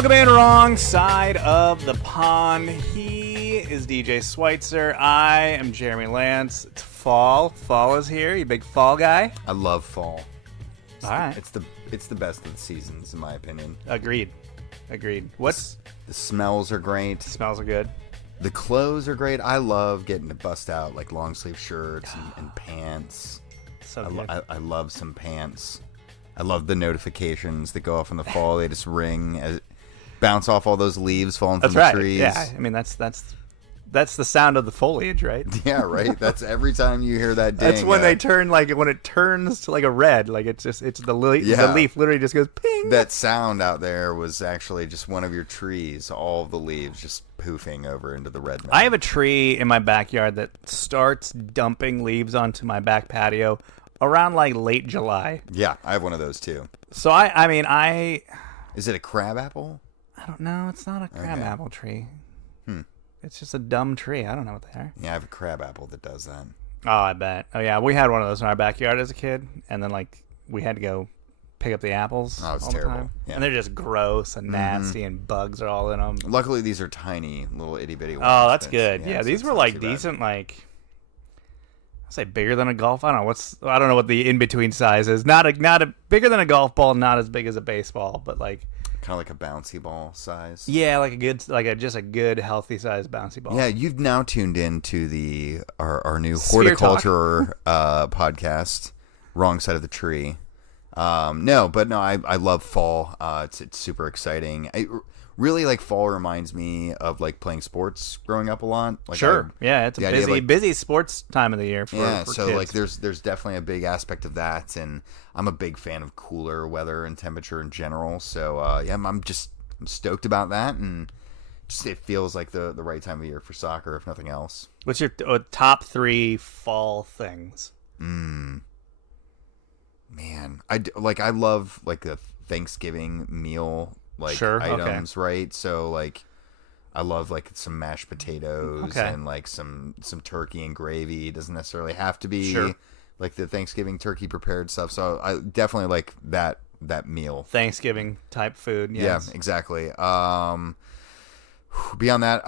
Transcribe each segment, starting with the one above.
Welcome in, wrong side of the pond. He is DJ Schweitzer. I am Jeremy Lance. It's fall. Fall is here. You big fall guy? I love fall. All right. It's the best of the seasons, in my opinion. Agreed. What's The smells are great. smells are good? The clothes are great. I love getting to bust out like long sleeve shirts and pants. So good. I love some pants. I love the notifications that go off in the fall. They just ring, bounce off all those leaves falling from the trees. Yeah, I mean that's the sound of the foliage, right? Yeah, right. That's every time you hear that ding. That's when they turn when it turns to like a red, like it's the leaf. Yeah. The leaf literally just goes ping. That sound out there was actually just one of your trees, all of the leaves just poofing over into the red. I have a tree in my backyard that starts dumping leaves onto my back patio around like late July. Yeah, I have one of those too. So I mean Is it a crab apple? I don't know. It's not a crabapple tree. Hmm. It's just a dumb tree. I don't know what they are. Yeah, I have a crab apple that does that. Oh, I bet. Oh yeah, we had one of those in our backyard as a kid, and then like we had to go pick up the apples. Oh, it's all terrible. The time. Yeah. And they're just gross and nasty, and bugs are all in them. Luckily, these are tiny, little itty bitty ones. Oh, that's good. Yeah, so these it's were not like too bad. decent, like I'd say bigger than a golf. I don't know what the in between size is. Not a bigger than a golf ball, not as big as a baseball, but like Kind of like a bouncy ball size. yeah, like just a good healthy sized bouncy ball. Yeah, you've now tuned in to our new Sphere horticulture podcast, Wrong Side of the Tree. I love fall. It's super exciting. Really, like fall reminds me of like playing sports growing up a lot. Like Sure. Yeah, it's a busy sports time of the year for so kids. like there's definitely a big aspect of that, and I'm a big fan of cooler weather and temperature in general. So I'm stoked about that, and just it feels like the right time of year for soccer, if nothing else. What's your top 3 fall things? Man, I love like a Thanksgiving meal items, right? So like I love like some mashed potatoes and like some turkey and gravy. It doesn't necessarily have to be like the Thanksgiving turkey prepared stuff. So I definitely like that meal. Thanksgiving type food. Yes. Yeah, exactly. Beyond that,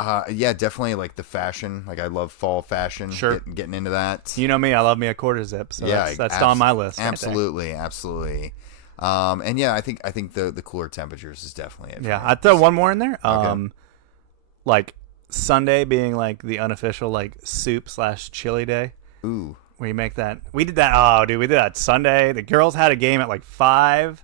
definitely like the fashion. Like I love fall fashion. Sure. Getting into that. You know me, I love me a quarter zip. So that's on my list. Absolutely. I think the cooler temperatures is definitely it. Yeah, I'd throw one more in there. Like Sunday being like the unofficial like soup/chili day. Ooh. Where you make that. We did that. Oh, dude, we did that Sunday. The girls had a game at like 5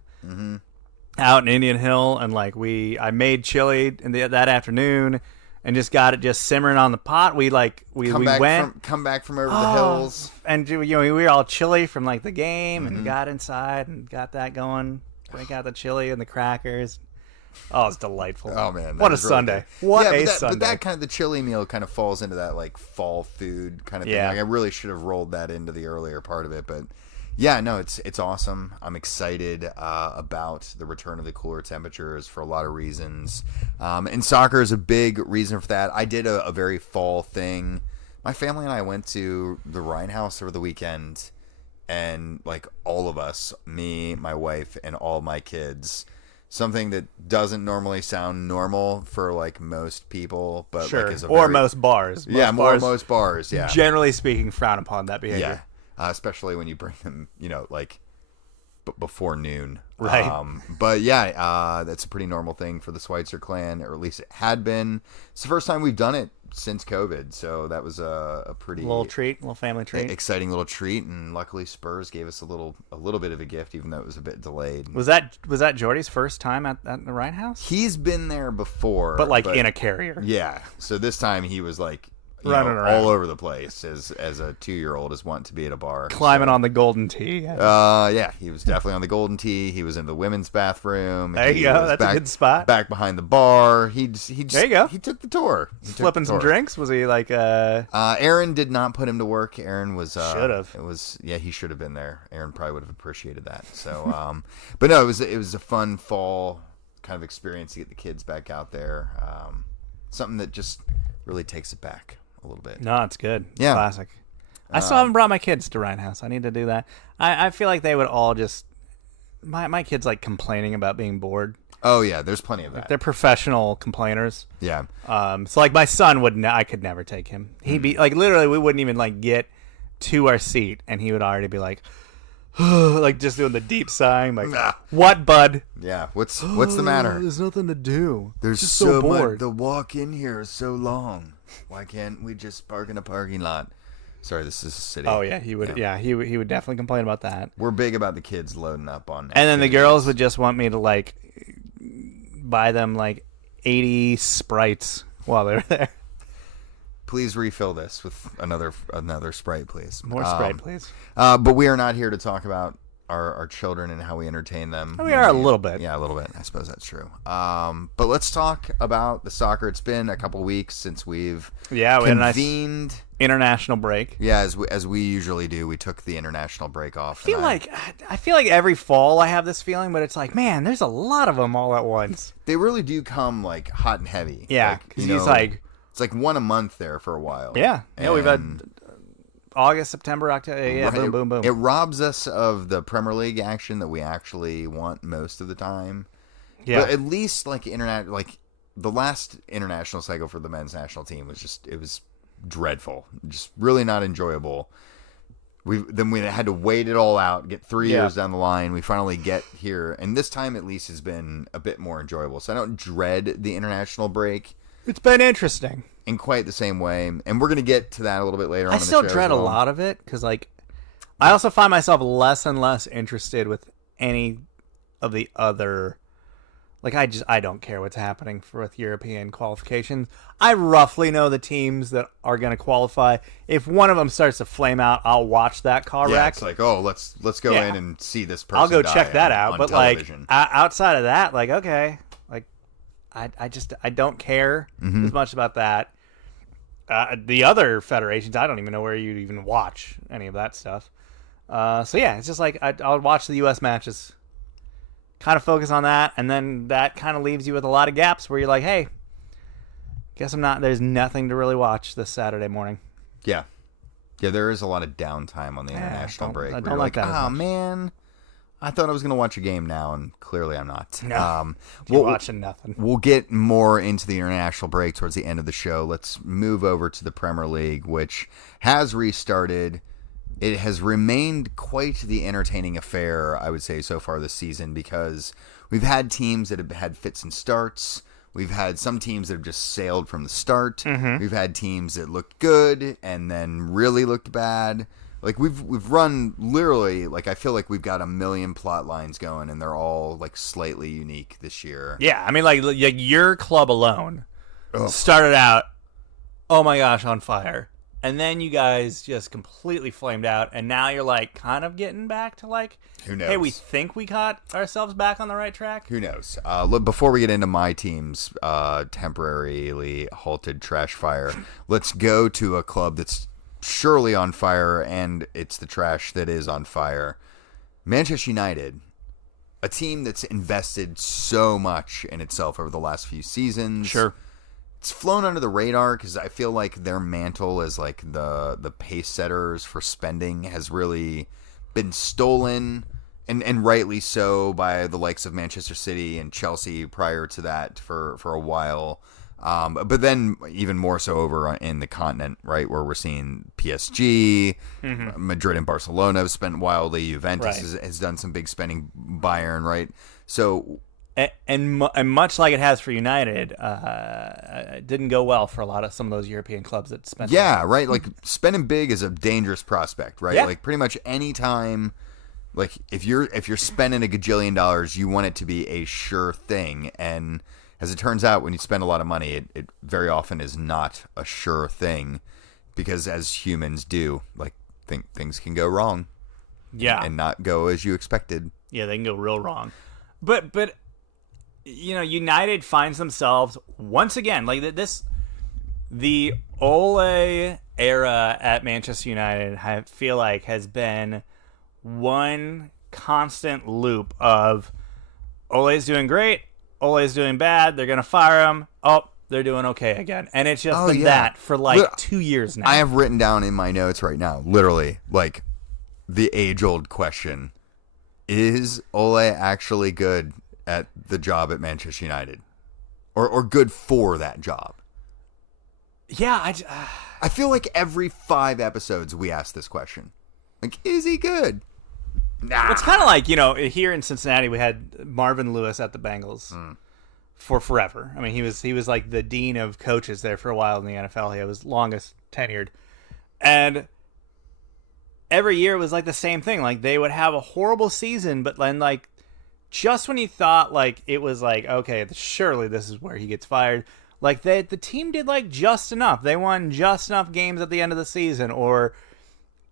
out in Indian Hill, and like I made chili that afternoon, and just got it just simmering on the pot. We come back from over the hills, and we were all chilly from like the game, and got inside and got that going. Break out the chili and the crackers. Oh, it's delightful. Oh man, what a Sunday! Sunday! But that kind of the chili meal kind of falls into that like fall food kind of thing. Yeah. Like, I really should have rolled that into the earlier part of it, but yeah, no, it's awesome. I'm excited about the return of the cooler temperatures for a lot of reasons, and soccer is a big reason for that. I did a very fall thing. My family and I went to the Rhine House over the weekend, and like all of us, me, my wife, and all my kids. Something that doesn't normally sound normal for like most people, but sure, like most bars. Most bars. Yeah, generally speaking, frown upon that behavior. Yeah, especially when you bring them, like before noon. Right. But yeah, that's a pretty normal thing for the Schweitzer clan, or at least it had been. It's the first time we've done it since COVID, so that was a pretty little family treat, exciting little treat, and luckily Spurs gave us a little bit of a gift, even though it was a bit delayed. Was that Jordy's first time at the Rhine House? He's been there before, but in a carrier. Yeah, so this time he was like running around all over the place as a 2-year-old is wont to be at a bar, climbing on the golden tee. Yeah, he was definitely on the golden tee. He was in the women's bathroom. There you go. That's a good spot. Back behind the bar. He there you go. He took the tour. Flipping some drinks. Was he like? Aaron did not put him to work. Aaron was should have. He should have been there. Aaron probably would have appreciated that. So, but no, it was a fun fall kind of experience to get the kids back out there. Something that just really takes it back a little bit. No, it's good. Yeah. Classic. I still haven't brought my kids to Rhine House. I need to do that. I feel like they would all just my kids like complaining about being bored. Oh yeah, there's plenty of that. They're professional complainers. Yeah. So like my son I could never take him. He'd be like, literally, we wouldn't even like get to our seat, and he would already be like, like just doing the deep sighing, like, what, bud? Yeah. What's the matter? There's nothing to do. There's just so bored. much. The walk in here is so long. Why can't we just park in a parking lot? Sorry, this is a city. Oh yeah, he would. Yeah, he would definitely complain about that. We're big about the kids loading up on. And then the girls would just want me to like buy them like 80 Sprites while they were there. Please refill this with another Sprite, please. More Sprite, please. But we are not here to talk about our children and how we entertain them. We are a little bit. Yeah, a little bit. I suppose that's true. But let's talk about the soccer. It's been a couple weeks since we've we had a nice convened international break. Yeah, as we usually do. We took the international break off. I feel like every fall I have this feeling, but it's like, man, there's a lot of them all at once. They really do come like hot and heavy. Yeah, because he's like, it's like one a month there for a while. Yeah, we've had August, September, October. Yeah, right. boom. It robs us of the Premier League action that we actually want most of the time. Yeah, but at least like the last international cycle for the men's national team was dreadful, just really not enjoyable. We had to wait it all out, get 3 years down the line. We finally get here, and this time at least has been a bit more enjoyable. So I don't dread the international break. It's been interesting in quite the same way, and we're going to get to that a little bit later on. I still dread a lot of it because, like, I also find myself less and less interested with any of the other. Like, I don't care what's happening with European qualifications. I roughly know the teams that are going to qualify. If one of them starts to flame out, I'll watch that car wreck. It's like, oh, let's go in and see this person. I'll go check that out. On but television. like outside of that, like, okay, like I don't care as much about that. The other federations, I don't even know where you'd even watch any of that stuff. So yeah, it's just like I'll watch the U.S. matches. Kind of focus on that, and then that kind of leaves you with a lot of gaps where you're like, hey, there's nothing to really watch this Saturday morning. Yeah, there is a lot of downtime on the international break. I don't like that. Oh man, I thought I was going to watch a game now, and clearly I'm not. No, you're watching nothing. We'll get more into the international break towards the end of the show. Let's move over to the Premier League, which has restarted. It has remained quite the entertaining affair, I would say, so far this season, because we've had teams that have had fits and starts. We've had some teams that have just sailed from the start. Mm-hmm. We've had teams that looked good and then really looked bad. Like we've run literally, like I feel like we've got a million plot lines going, and they're all like slightly unique this year. Yeah, I mean, like your club alone started out, oh my gosh, on fire. And then you guys just completely flamed out, and now you're like kind of getting back to like, who knows? Hey, we think we got ourselves back on the right track. Who knows? Look, before we get into my team's temporarily halted trash fire, let's go to a club that's surely on fire, and it's the trash that is on fire. Manchester United, a team that's invested so much in itself over the last few seasons. Sure. It's flown under the radar because I feel like their mantle as like the pace setters for spending has really been stolen, and rightly so, by the likes of Manchester City and Chelsea prior to that for a while. But then even more so over in the continent, right, where we're seeing PSG, Madrid and Barcelona have spent wildly. Juventus has done some big spending. Bayern, right? So. And much like it has for United, it didn't go well for some of those European clubs that spent. Yeah, right. Like spending big is a dangerous prospect, right? Yeah. Like pretty much any time, like if you're spending $1 gajillion, you want it to be a sure thing. And as it turns out, when you spend a lot of money, it very often is not a sure thing, because as humans do, like things can go wrong. Yeah, and not go as you expected. Yeah, they can go real wrong. But. You know, United finds themselves once again like the Ole era at Manchester United. I feel like has been one constant loop of Ole's doing great, Ole's doing bad. They're gonna fire him. Oh, they're doing okay again, and it's just been that for like 2 years now. I have written down in my notes right now, literally, like the age-old question: is Ole actually good at the job at Manchester United, or good for that job? Yeah, I feel like every 5 episodes we ask this question. Like, is he good? Nah. It's kind of like, here in Cincinnati, we had Marvin Lewis at the Bengals for forever. I mean, he was like the dean of coaches there for a while in the NFL. He was longest tenured. And every year it was like the same thing. Like, they would have a horrible season, but then, like, just when you thought, like, it was like, okay, surely this is where he gets fired, like, the team did, like, just enough. They won just enough games at the end of the season, or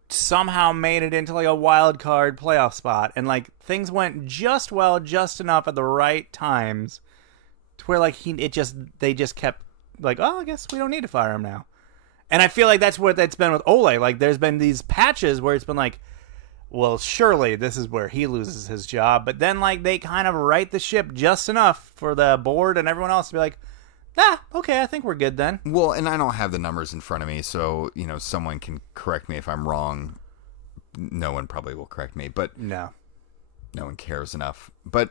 somehow made it into, like, a wild card playoff spot, and, like, things went just well, just enough at the right times to where, like, they just kept, like, oh, I guess we don't need to fire him now. And I feel like that's what it's been with Ole. Like, there's been these patches where it's been like, well, surely this is where he loses his job. But then, like, they kind of right the ship just enough for the board and everyone else to be like, okay, I think we're good then. Well, and I don't have the numbers in front of me, so, someone can correct me if I'm wrong. No one probably will correct me, but no one cares enough. But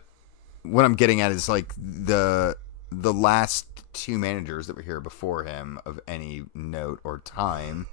what I'm getting at is, like, the last 2 managers that were here before him of any note or time,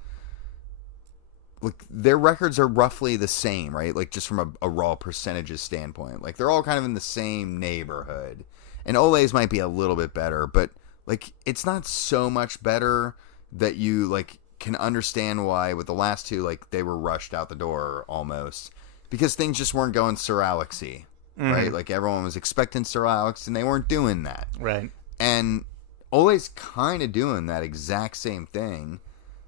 like, their records are roughly the same, right? Like, just from a raw percentages standpoint. Like, they're all kind of in the same neighborhood. And Ole's might be a little bit better, but, like, it's not so much better that you, like, can understand why with the last 2, like, they were rushed out the door almost. Because things just weren't going Sir Alexy, right? Like, everyone was expecting Sir Alex, and they weren't doing that. Right. And Ole's kind of doing that exact same thing.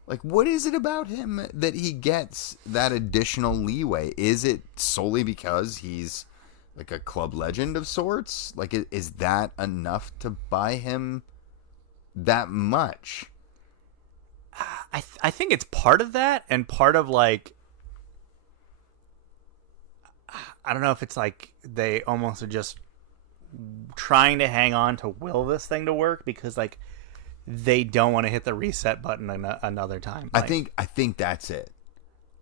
Like, what is it about him that he gets that additional leeway? Is it solely because he's, like, a club legend of sorts? Like, is that enough to buy him that much? I think it's part of that, and part of, like, I don't know if it's like they almost are just trying to hang on to will this thing to work because, like, they don't want to hit the reset button another time. Like, I think that's it,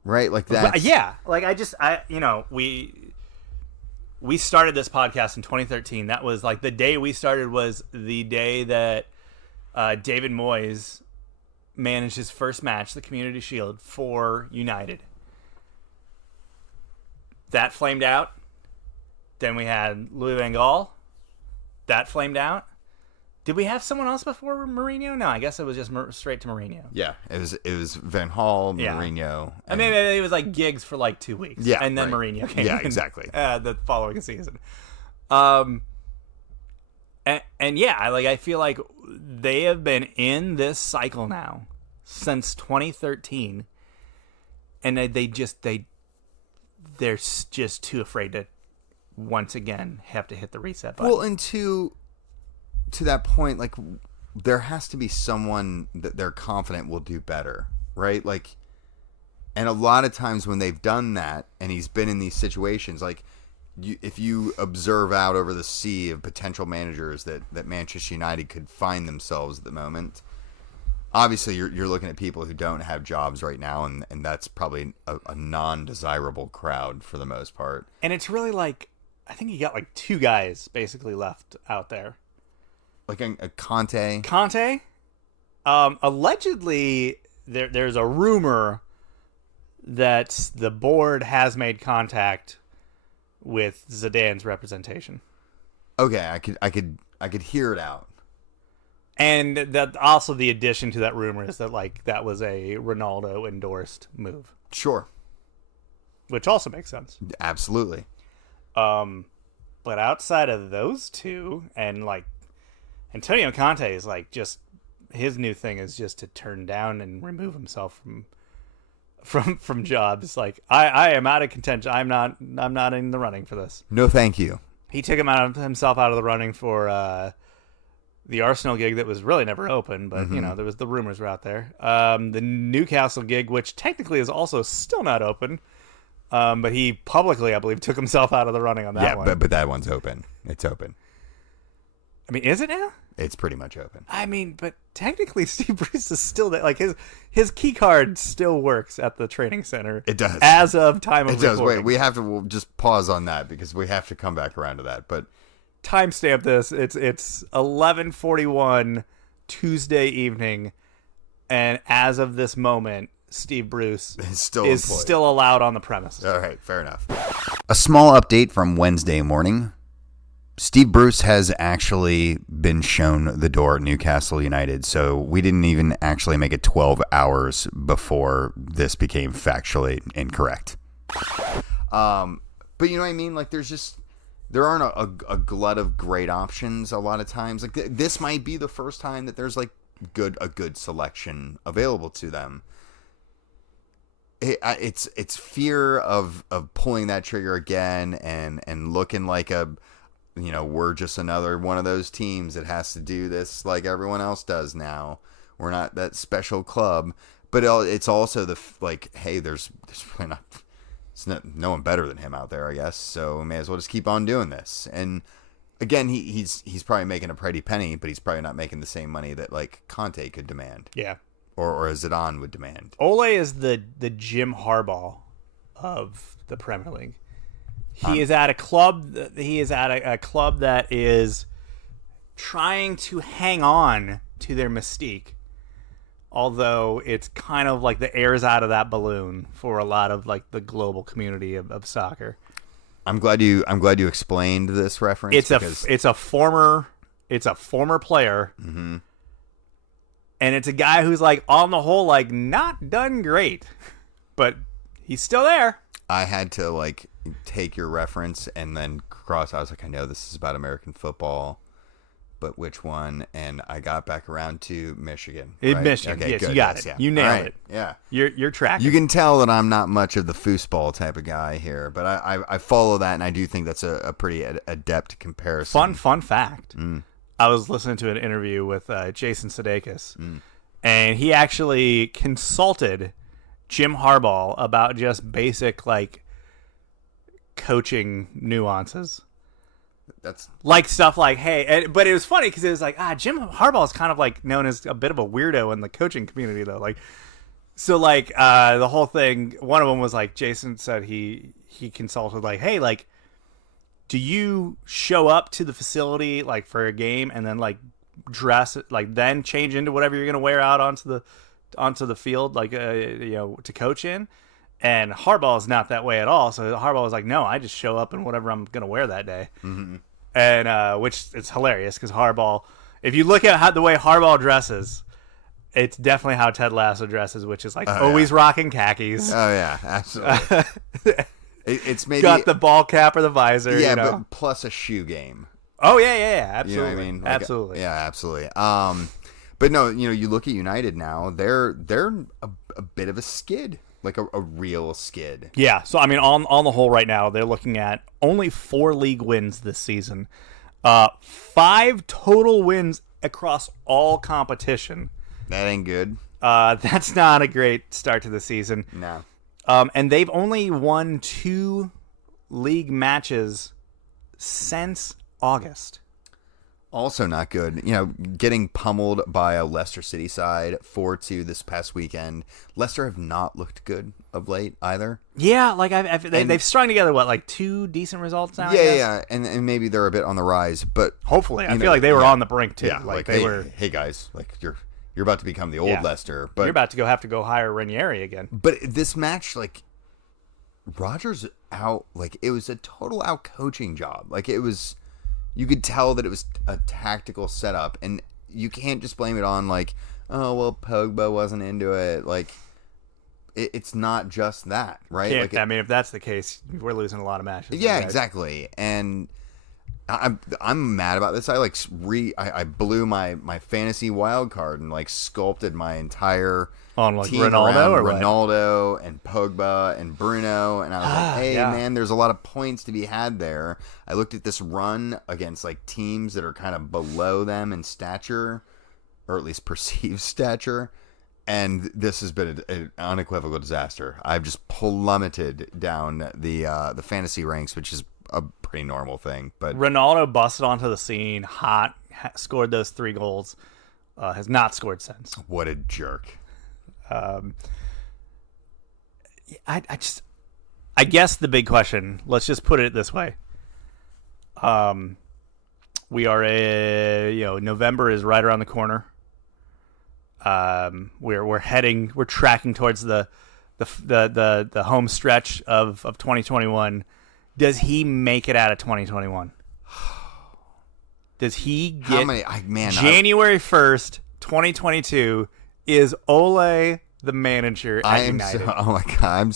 right? Like that. Yeah, like we started this podcast in 2013. That was like the day we started was the day that David Moyes managed his first match, the Community Shield, for United. That flamed out. Then we had Louis van Gaal. That flamed out. Did we have someone else before Mourinho? No, I guess it was just straight to Mourinho. Yeah, it was Van Gaal, Mourinho. I mean, it was like gigs for like 2 weeks. Yeah, and then right. Mourinho came. Yeah, exactly. The following season. And yeah, I feel like they have been in this cycle now since 2013, and they're just too afraid to once again have to hit the reset button. Well, and to that point, like, there has to be someone that they're confident will do better, right? Like, and a lot of times when they've done that and he's been in these situations, like, if you observe out over the sea of potential managers that Manchester United could find themselves at the moment, obviously you're looking at people who don't have jobs right now, and that's probably a non-desirable crowd for the most part. And it's really like, I think you got like 2 guys basically left out there. Like a Conte. Conte? Allegedly, there's a rumor that the board has made contact with Zidane's representation. Okay, I could hear it out. And that also the addition to that rumor is that, like, that was a Ronaldo endorsed move. Sure. Which also makes sense. Absolutely. But outside of those 2, and like Antonio Conte is like, just his new thing is just to turn down and remove himself from jobs. Like, I am out of contention. I'm not in the running for this. No, thank you. He took himself out of the running for the Arsenal gig that was really never open, but there was the rumors were out there. The Newcastle gig, which technically is also still not open, but he publicly, I believe, took himself out of the running on that one. Yeah, but that one's open. It's open. I mean, is it now? It's pretty much open. I mean, but technically, Steve Bruce is still there. Like, his key card still works at the training center. It does. As of time of recording. It does. Wait, we'll just pause on that because we have to come back around to that. But timestamp this. It's 11:41 Tuesday evening, and as of this moment, Steve Bruce is still allowed on the premises. All right, fair enough. A small update from Wednesday morning. Steve Bruce has actually been shown the door at Newcastle United, so we didn't even actually make it 12 hours before this became factually incorrect. But you know what I mean? Like, there aren't a glut of great options a lot of times. Like, this might be the first time that there's, like, a good selection available to them. It's fear of pulling that trigger again and looking like we're just another one of those teams that has to do this like everyone else does now. We're not that special club, but it's also hey, there's really no one better than him out there, I guess. So we may as well just keep on doing this. And again, he's probably making a pretty penny, but he's probably not making the same money that like Conte could demand. Yeah. Or Zidane would demand. Ole is the Jim Harbaugh of the Premier League. He is at a club. He is at a club that is trying to hang on to their mystique, although it's kind of like the air's out of that balloon for a lot of like the global community of soccer. I'm glad you explained this reference. It's a former player, mm-hmm. and it's a guy who's like on the whole like not done great, but he's still there. I had to like take your reference and then cross. I was like, I know this is about American football, but which one? And I got back around to Michigan. Right? Michigan, okay, yes, good. you got yes, it. yeah. You nailed it. Yeah, you're tracking. You can tell that I'm not much of the foosball type of guy here, but I follow that, and I do think that's a pretty adept comparison. Fun fact. I was listening to an interview with Jason Sudeikis, and he actually consulted Jim Harbaugh about just basic like coaching nuances. That's like stuff like, hey, but it was funny because it was like, Jim Harbaugh is kind of like known as a bit of a weirdo in the coaching community though. Like, so like the whole thing, one of them was like, Jason said he consulted like, hey, like, do you show up to the facility like for a game and then like dress like then change into whatever you're gonna wear out onto the field like to coach in? And Harbaugh is not that way at all. So Harbaugh was like, no, I just show up in whatever I'm going to wear that day. mm-hmm. And which is hilarious because Harbaugh, if you look at the way Harbaugh dresses, it's definitely how Ted Lasso dresses, which is like always rocking khakis. Oh, yeah, absolutely. It's maybe got the ball cap or the visor. Yeah, but plus a shoe game. Oh, yeah, absolutely. You know what I mean? Like, absolutely. Yeah, absolutely. But no, you look at United now, they're a bit of a skid. Like a real skid. Yeah, so I mean, on the whole, right now they're looking at only 4 league wins this season, 5 total wins across all competition. That ain't good. That's not a great start to the season. No. And they've only won 2 league matches since August. Also not good. Getting pummeled by a Leicester City side 4-2 this past weekend. Leicester have not looked good of late either. Yeah, like they've strung together like 2 decent results now. Yeah, and maybe they're a bit on the rise, but hopefully, I feel like they were on the brink too. Yeah, like they were. Hey guys, like you're about to become the old Leicester, but you're about to have to go hire Ranieri again. But this match, like Rodgers out, like it was a total out coaching job. Like it was. You could tell that it was a tactical setup, and you can't just blame it on like, oh well, Pogba wasn't into it. Like, it's not just that, right? Like I mean, if that's the case, we're losing a lot of matches. Yeah, exactly. And I'm mad about this. I blew my fantasy wild card and like sculpted my entire on like team Ronaldo or Ronaldo and Pogba and Bruno, and I was like, hey man, there's a lot of points to be had there. I looked at this run against like teams that are kind of below them in stature, or at least perceived stature, and this has been an unequivocal disaster. I've just plummeted down the fantasy ranks, which is a pretty normal thing. But Ronaldo busted onto the scene hot, scored those 3 goals, has not scored since. What a jerk. I guess the big question, let's just put it this way. We are November is right around the corner. We're tracking towards the home stretch of 2021. Does he make it out of 2021? Does he get how many? January 1st, 2022? Is Ole the manager at United? Oh my god!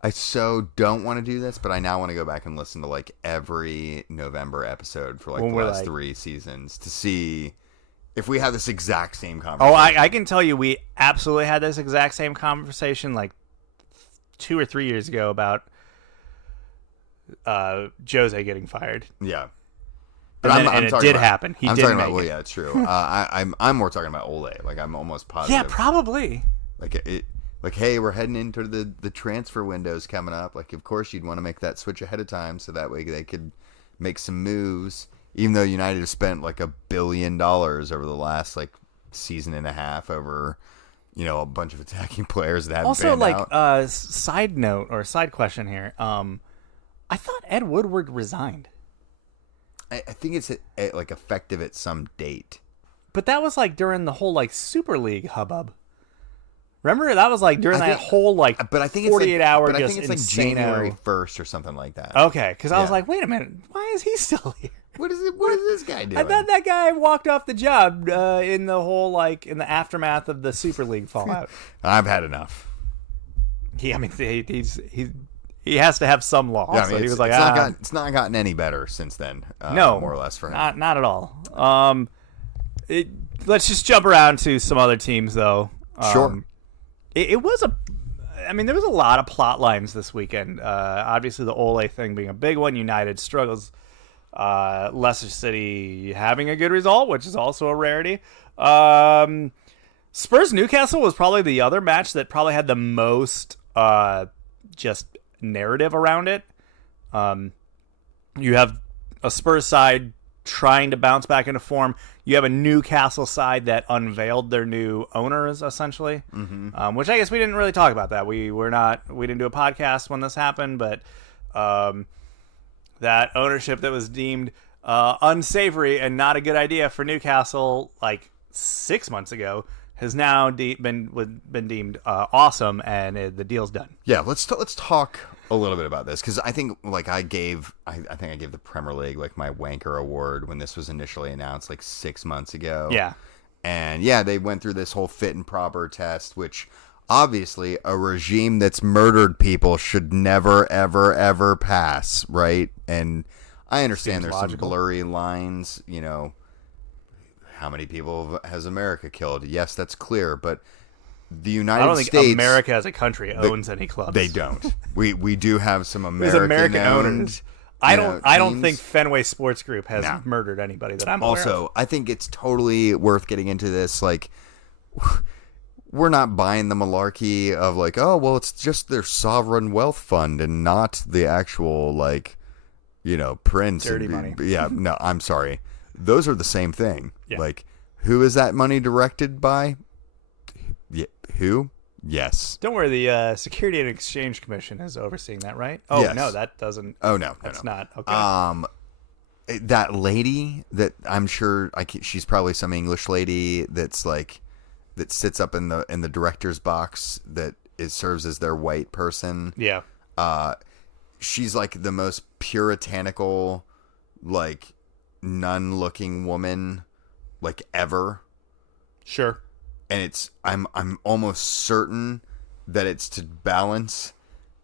I so don't want to do this, but I now want to go back and listen to like every November episode for like the last 3 seasons to see if we have this exact same conversation. Oh, I can tell you, we absolutely had this exact same conversation like 2 or 3 years ago about Jose getting fired. Yeah. But it did happen. He did make it. Well, yeah, it's true. I'm more talking about Ole. Like I'm almost positive. Yeah, probably. Like hey, we're heading into the transfer windows coming up. Like of course you'd want to make that switch ahead of time so that way they could make some moves. Even though United have spent like $1 billion over the last like season and a half over, a bunch of attacking players that haven't also been out. Side note or side question here. I thought Ed Woodward resigned. I think it's like effective at some date. But that was like during the whole like Super League hubbub. Remember that was like during that whole like but I think 48 hour. But I just think it's like January 1st or something like that. Okay, because I was like, wait a minute, why is he still here? What is this guy doing? I thought that guy walked off the job in the whole like in the aftermath of the Super League fallout. I've had enough. He has to have some law. Yeah, so he was like, it's not gotten any better since then. No, more or less for him. Not at all. Let's just jump around to some other teams though. Sure. There was a lot of plot lines this weekend. Obviously, the Ole thing being a big one. United struggles. Leicester City having a good result, which is also a rarity. Spurs Newcastle was probably the other match that probably had the most just narrative around it. You have a Spurs side trying to bounce back into form. You have a Newcastle side that unveiled their new owners, essentially, which I guess we didn't really talk about that. We didn't do a podcast when this happened, but that ownership that was deemed unsavory and not a good idea for Newcastle like 6 months ago has now been deemed awesome, and the deal's done. Yeah, let's talk a little bit about this because I think like I think I gave the Premier League like my wanker award when this was initially announced like 6 months ago. Yeah, and yeah, they went through this whole fit and proper test, which obviously a regime that's murdered people should never ever ever pass, right? And I understand there's some blurry lines, how many people has America killed? Yes, that's clear, but the United States... I don't think America as a country owns any clubs. They don't. We do have some American owners. I don't think Fenway Sports Group has murdered anybody that I'm aware of. Also, I think it's totally worth getting into this. Like, we're not buying the malarkey of like, oh, well, it's just their sovereign wealth fund and not the actual, like, prince. Dirty money. Yeah, no, I'm sorry. Those are the same thing. Yeah. Like, who is that money directed by? Who? Yes. Don't worry, the Security and Exchange Commission is overseeing that, right? Oh, yes. No, that doesn't. Oh, no. That's not. Okay. That lady that I'm sure she's probably some English lady that's like that sits up in the director's box that serves as their white person. Yeah. She's like the most puritanical, like nun-looking woman, like ever. Sure. And I'm almost certain that it's to balance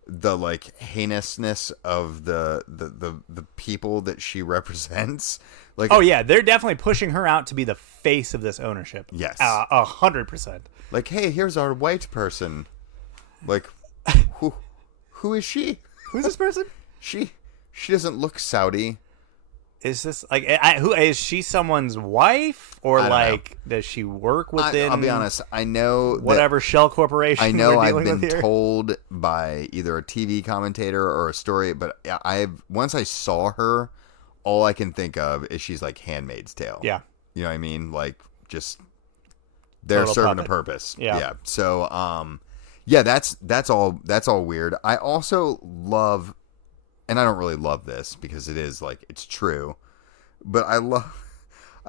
the like heinousness of the people that she represents. Like, oh yeah, they're definitely pushing her out to be the face of this ownership. Yes, 100%. Like, hey, here's our white person. Like, who is she? Who's this person? She doesn't look Saudi. Is this like who is she? Someone's wife, or like does she work within? I'll be honest. I know whatever shell corporation. I know we're I've been with told by either a TV commentator or a story, but once I saw her, all I can think of is she's like Handmaid's Tale. Yeah, you know what I mean? Like just they're serving a purpose. Yeah. So yeah, that's all weird. I also love and I don't really love this because it is like it's true, but I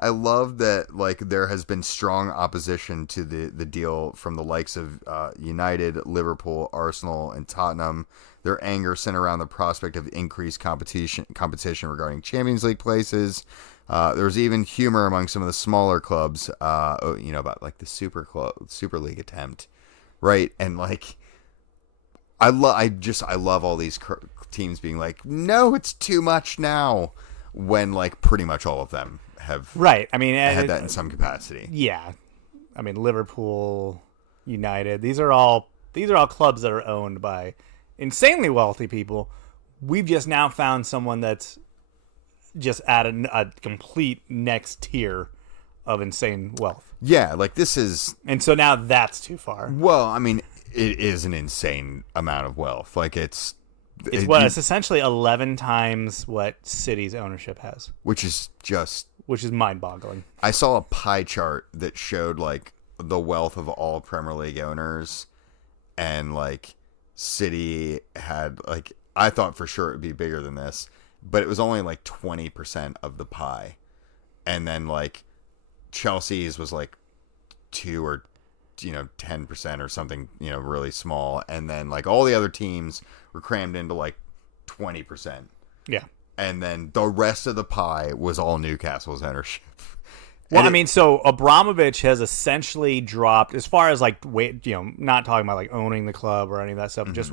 love that like there has been strong opposition to the deal from the likes of United, Liverpool, Arsenal, and Tottenham. Their anger centered around the prospect of increased competition regarding Champions League places. There was even humor among some of the smaller clubs, about like the Super League attempt, right? And like, I love all these teams being like, no, it's too much now, when like pretty much all of them have right. I mean, had that in some capacity. Yeah, I mean Liverpool, United. These are all clubs that are owned by insanely wealthy people. We've just now found someone that's just at a complete next tier of insane wealth. Yeah, like this is... And so now that's too far. Well, I mean, it is an insane amount of wealth. Like it's it's essentially 11 times what City's ownership has. Which is mind-boggling. I saw a pie chart that showed like the wealth of all Premier League owners, and like City had like, I thought for sure it would be bigger than this, but it was only like 20% of the pie. And then like Chelsea's was like 2 or 10% or something, really small. And then like all the other teams were crammed into like 20%. Yeah. And then the rest of the pie was all Newcastle's ownership. Well, I mean, so Abramovich has essentially dropped, as far as like, not talking about like owning the club or any of that stuff, just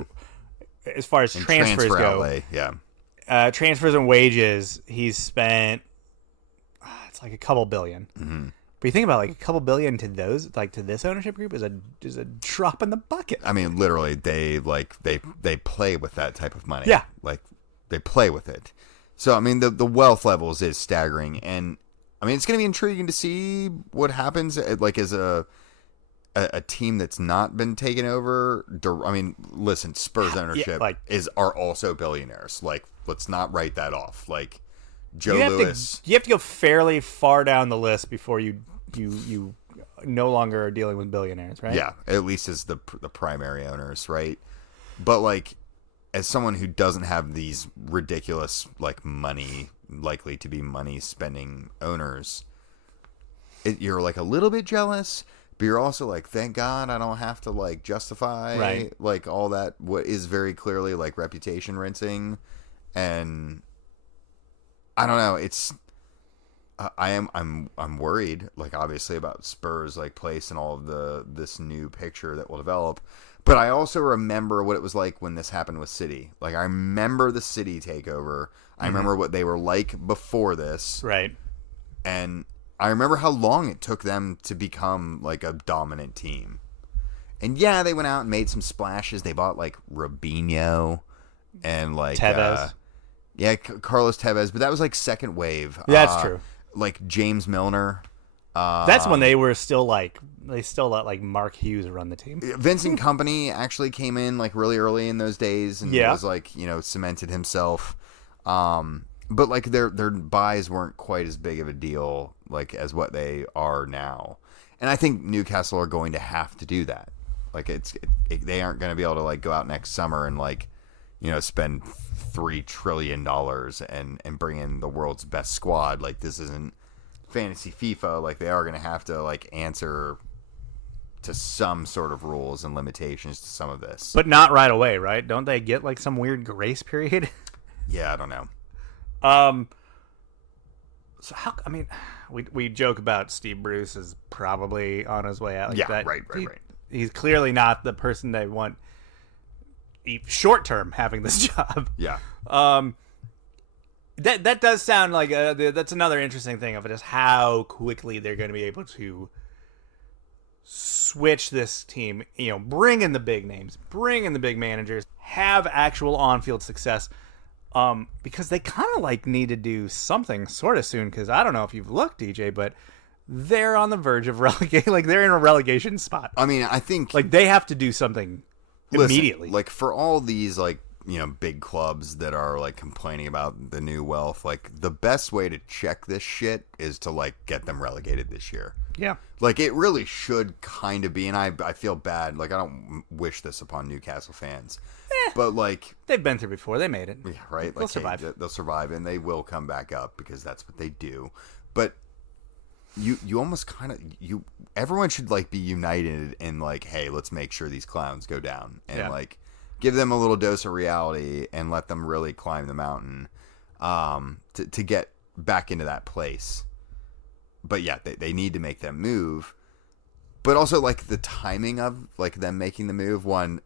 as far as transfers go. Outlay, yeah. Transfers and wages, he's spent, it's like a couple billion. Mm-hmm. But you think about like a couple billion to those, like to this ownership group, is a drop in the bucket. I mean, literally, they play with that type of money. Yeah, like they play with it. So I mean, the wealth levels is staggering, and I mean, it's going to be intriguing to see what happens. Like as a team that's not been taken over. I mean, listen, Spurs ownership are also billionaires. Like, let's not write that off. Like Joe Lewis, you have to go fairly far down the list before you no longer are dealing with billionaires, right? Yeah, at least as the primary owners, right? But like, as someone who doesn't have these ridiculous likely to be money spending owners, you're like a little bit jealous, but you're also like, thank God I don't have to like justify like all that what is very clearly like reputation rinsing. And I don't know, it's I'm worried, like obviously about Spurs like place and all of this new picture that will develop. But I also remember what it was like when this happened with City. Like I remember the City takeover. I remember what they were like before this. Right. And I remember how long it took them to become like a dominant team. And yeah, they went out and made some splashes. They bought like Robinho and like Tevez. Carlos Tevez, but that was like second wave. That's true. Like James Milner. That's when they still let like Mark Hughes run the team. Vincent Kompany actually came in like really early in those days and was like, cemented himself. But like their buys weren't quite as big of a deal like as what they are now. And I think Newcastle are going to have to do that. Like they aren't going to be able to like go out next summer and like, spend $3 trillion and bring in the world's best squad. Like this isn't fantasy FIFA. Like they are going to have to like answer to some sort of rules and limitations to some of this. But not right away, right? Don't they get like some weird grace period? Yeah, I don't know. So we joke about Steve Bruce is probably on his way out. Like that. Right. He's clearly not the person they want short term having this job. Yeah. That does sound like that's another interesting thing of it, is how quickly they're going to be able to switch this team. Bring in the big names, bring in the big managers, have actual on-field success. Because they kind of like need to do something sort of soon. Because I don't know if you've looked, DJ, but they're on the verge of relegation. Like they're in a relegation spot. I mean, I think like they have to do something immediately. Like for all these like big clubs that are like complaining about the new wealth, like the best way to check this shit is to like get them relegated this year. Yeah. Like, it really should kind of be, and I feel bad. Like, I don't wish this upon Newcastle fans. But, like... They've been through before. They made it. Yeah, right? They'll survive. Hey, they'll survive, and they will come back up because that's what they do. But you almost kind of... Everyone should, like, be united in, like, hey, let's make sure these clowns go down. And, like, give them a little dose of reality and let them really climb the mountain to get back into that place. But yeah, they need to make them move. But also, like, the timing of, like, them making the move, one,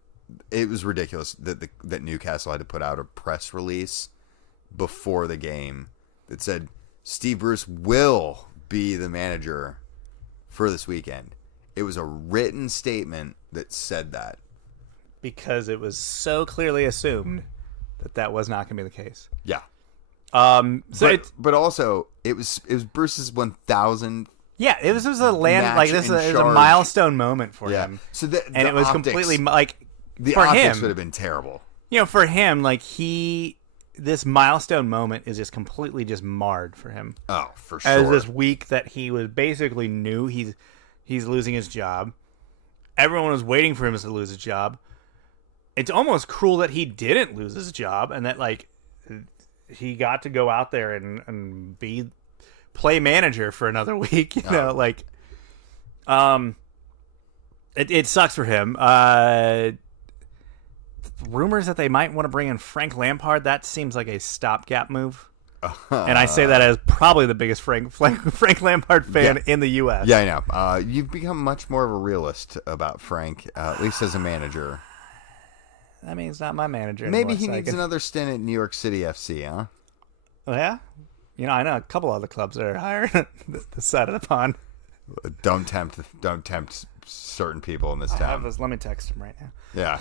it was ridiculous that Newcastle had to put out a press release before the game that said Steve Bruce will be the manager for this weekend. It was a written statement that said that. Because it was so clearly assumed that was not going to be the case. Yeah. But also it was Bruce's 1,000th. Yeah, it was a land like this. It was a milestone moment for him. So and it was optics, completely like the for optics him would have been terrible. You know, for him, like this milestone moment is just completely just marred for him. Oh, for sure. As this week that he was basically knew he's losing his job. Everyone was waiting for him to lose his job. It's almost cruel that he didn't lose his job and that like he got to go out there and play manager for another week. You know, like it sucks for him. Rumors that they might want to bring in Frank Lampard. That seems like a stopgap move. And I say that as probably the biggest Frank Lampard fan in the U.S. Yeah, I know. You've become much more of a realist about Frank, at least as a manager. I mean, he's not my manager Maybe anymore, he needs another stint at New York City FC, huh? Oh, yeah? You know, I know a couple other clubs that are higher this side of the pond. Don't tempt certain people in this town. Let me text him right now. Yeah.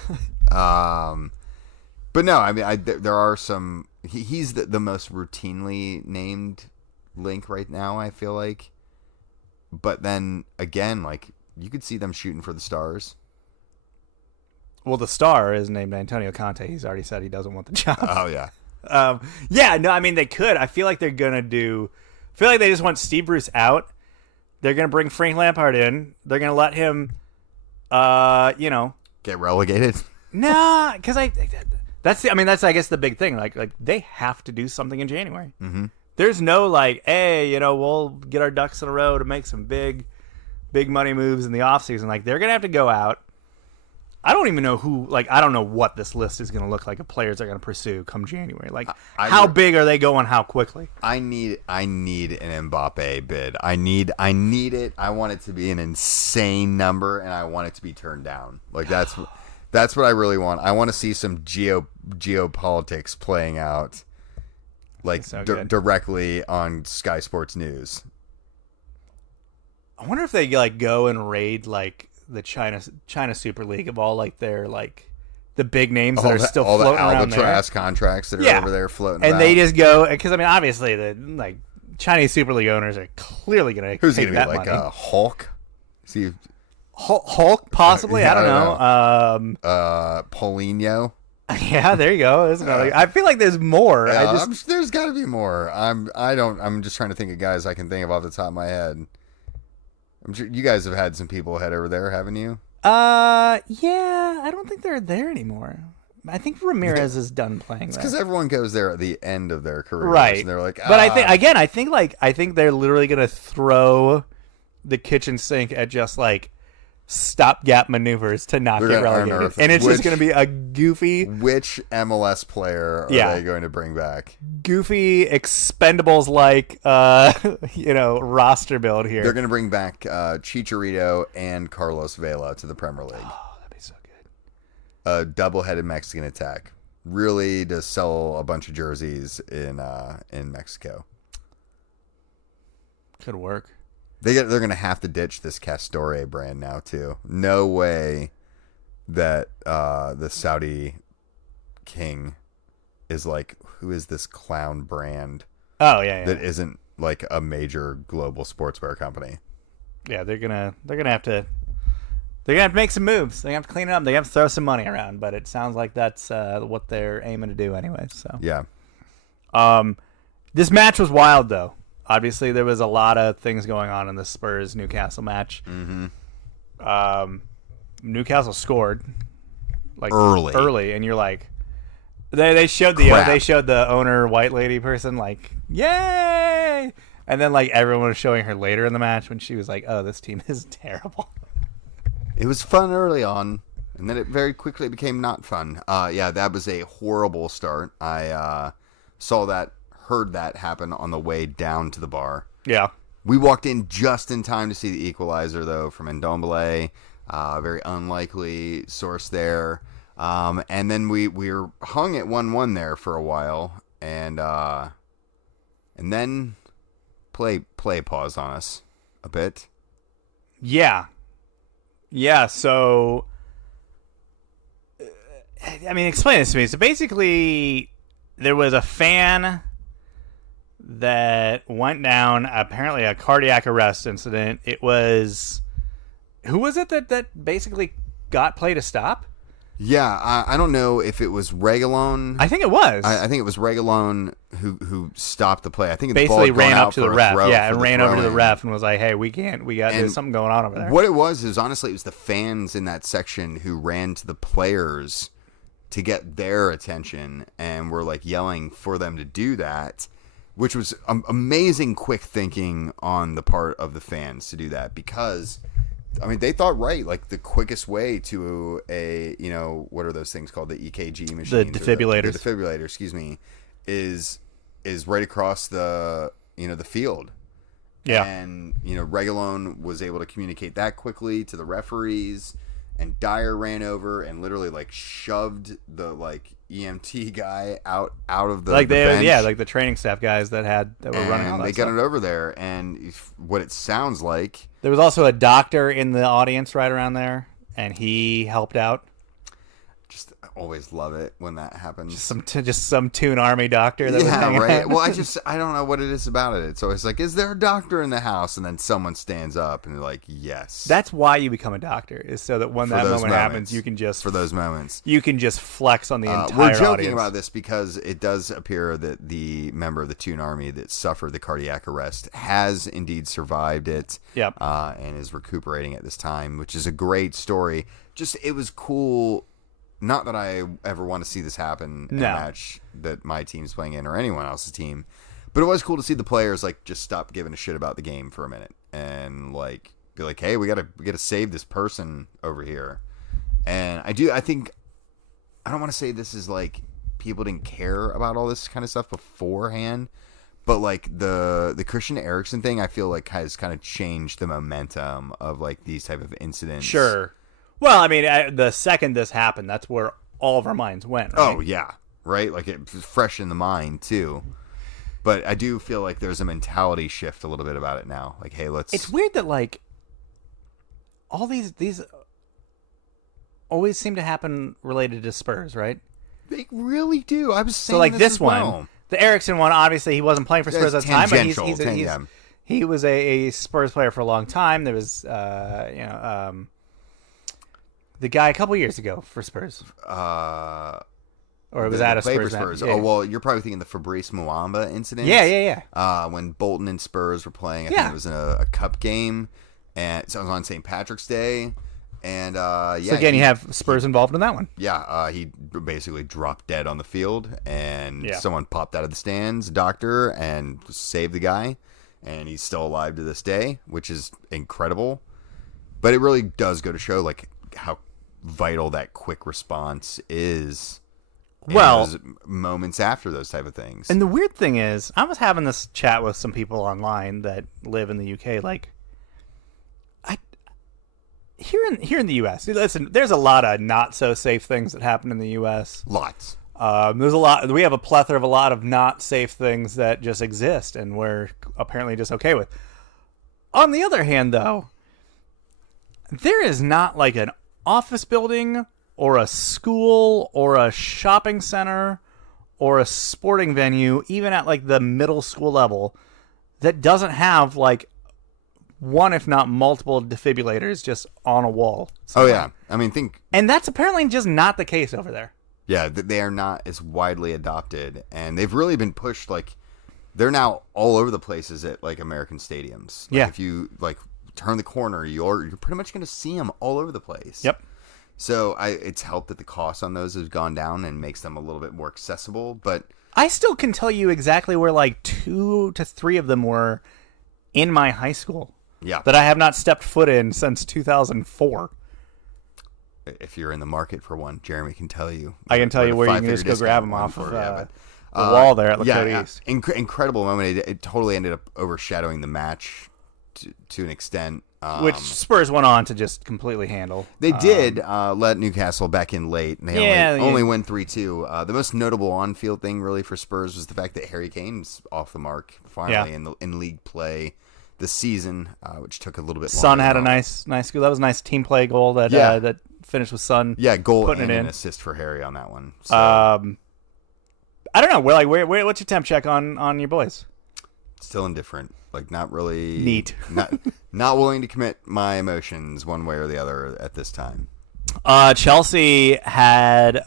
But no, I mean, there are some... He's the most routinely named link right now, I feel like. But then, again, like, you could see them shooting for the stars. Well, the star is named Antonio Conte. He's already said he doesn't want the job. Oh, yeah. Yeah, no, I mean, they could. I feel like they're going to do... I feel like they just want Steve Bruce out. They're going to bring Frank Lampard in. They're going to let him, get relegated? Nah, because that's I guess the big thing. Like they have to do something in January. Mm-hmm. There's no like, hey, we'll get our ducks in a row to make some big money moves in the offseason. Like they're gonna have to go out. I don't even know who. Like I don't know what this list is gonna look like of players they're gonna pursue come January. Like how big are they going? How quickly? I need an Mbappe bid. I need it. I want it to be an insane number, and I want it to be turned down. Like that's what I really want. I want to see some geopolitics playing out, like directly on Sky Sports News. I wonder if they like go and raid like the China Super League of all like their like the big names that are still floating around there. All the albatross contracts that are over there floating around. And they just go because I mean obviously the like Chinese Super League owners are clearly going to who's going to be like Hulk? See. Hulk, possibly. I don't know. Paulinho. Yeah, there you go. I feel like there's more. There's got to be more. I'm just trying to think of guys I can think of off the top of my head. I'm sure you guys have had some people head over there, haven't you? Yeah. I don't think they're there anymore. I think Ramirez is done playing. It's because everyone goes there at the end of their career, right? And they're like, but I think they're literally gonna throw the kitchen sink at just like stopgap maneuvers to not get relegated, and it's just going to be a goofy. Which MLS player are they going to bring back? Goofy Expendables like, roster build here. They're going to bring back Chicharito and Carlos Vela to the Premier League. Oh, that'd be so good. A double-headed Mexican attack, really to sell a bunch of jerseys in Mexico. Could work. They're going to have to ditch this Castore brand now, too. No way that the Saudi king is like, who is this clown brand? Oh, yeah. That isn't like a major global sportswear company. Yeah, they're gonna have to make some moves. They have to clean it up. They have to throw some money around. But it sounds like that's what they're aiming to do anyway. So yeah. This match was wild though. Obviously, there was a lot of things going on in the Spurs Newcastle match. Newcastle scored like early, and you're like, they showed the owner white lady person like, yay, and then like everyone was showing her later in the match when she was like, oh, this team is terrible. It was fun early on, and then it very quickly became not fun. Yeah, that was a horrible start. I heard that happen on the way down to the bar. Yeah. We walked in just in time to see the equalizer, though, from Ndombele. Very unlikely source there. And then we were hung at 1-1 there for a while, and then play paused on us a bit. Yeah, so I mean, explain this to me. So basically, there was a fan that went down, apparently a cardiac arrest incident. It was, who was it that basically got play to stop? Yeah, I don't know if it was Reguilón. I think it was. I think it was Reguilón who stopped the play. I think basically the ball ran up to the ref. Yeah, and ran over to the throwing. ref and was like, "Hey, we got there's something going on over there." What it was is honestly, it was the fans in that section who ran to the players to get their attention and were like yelling for them to do that, which was amazing quick thinking on the part of the fans to do that, because I mean, they thought right, like the quickest way to a, what are those things called? The EKG machines? The defibrillators. The defibrillator, excuse me, is right across the field. Yeah. And, Reguilón was able to communicate that quickly to the referees, and Dyer ran over and literally like shoved the like EMT guy out of the bench. Yeah, like the training staff guys that were running all that they stuff. got it over there, and what it sounds like, there was also a doctor in the audience right around there, and he helped out. Just always love it when that happens. Just some Toon Army doctor that was hanging right. out. Well, I don't know what it is about it. It's always like, is there a doctor in the house? And then someone stands up and they're like, yes. That's why you become a doctor, is so that when that moment happens, you can just for those moments you can just flex on the entire We're joking audience. about this because it does appear that the member of the Toon Army that suffered the cardiac arrest has indeed survived it. Yep. And is recuperating at this time, which is a great story. Just, it was cool. Not that I ever want to see this happen in a match that my team's playing in or anyone else's team, but it was cool to see the players like just stop giving a shit about the game for a minute and like be like, hey, we gotta save this person over here. And I don't want to say this is like people didn't care about all this kind of stuff beforehand, but like the Christian Eriksen thing, I feel like has kind of changed the momentum of like these type of incidents. Sure. Well, I mean, the second this happened, that's where all of our minds went, right? Oh, yeah. Right? Like, it was fresh in the mind, too. But I do feel like there's a mentality shift a little bit about it now. Like, hey, let's... It's weird that, like, all these always seem to happen related to Spurs, right? They really do. I was saying so, like, this one, well. the Eriksson one, obviously, he wasn't playing for Spurs at the time, but he was a Spurs player for a long time. There was, the guy a couple years ago for Spurs. Or it was at a Spurs. Yeah. Oh, well, you're probably thinking the Fabrice Muamba incident. Yeah. When Bolton and Spurs were playing, I think it was in a cup game, and so it was on St. Patrick's Day. And so again, you have Spurs involved in that one. Yeah, he basically dropped dead on the field, and someone popped out of the stands, a doctor, and saved the guy, and he's still alive to this day, which is incredible. But it really does go to show, like, how vital that quick response is in those moments after those type of things. And the weird thing is, I was having this chat with some people online that live in the UK. Like, here in the US, listen, there's a lot of not so safe things that happen in the US. Lots. There's a lot. We have a plethora of a lot of not safe things that just exist, and we're apparently just okay with. On the other hand, though, there is not like an office building or a school or a shopping center or a sporting venue, even at like the middle school level, that doesn't have like one, if not multiple defibrillators just on a wall somewhere. Oh, yeah. I mean, and that's apparently just not the case over there. Yeah, they are not as widely adopted, and they've really been pushed, like, they're now all over the places at like American stadiums. Like, yeah. If you like turn the corner, you're pretty much going to see them all over the place. Yep. So it's helped that the cost on those has gone down and makes them a little bit more accessible. But I still can tell you exactly where like 2 to 3 of them were in my high school. Yeah. That I have not stepped foot in since 2004. If you're in the market for one, Jeremy can tell you. I can tell you where you can just go grab them off of the wall there at Lakota East. Incredible moment. It totally ended up overshadowing the match to an extent. Which Spurs went on to just completely handle. They did let Newcastle back in late, and they only win 3-2. The most notable on-field thing, really, for Spurs was the fact that Harry Kane's off the mark finally in league play this season, which took a little bit longer. Son had a nice goal. That was a nice team play goal that that finished with Son. Yeah, goal putting and it in. An assist for Harry on that one. So, I don't know. What's your temp check on your boys? Still indifferent. Like, not really neat. not willing to commit my emotions one way or the other at this time. Chelsea had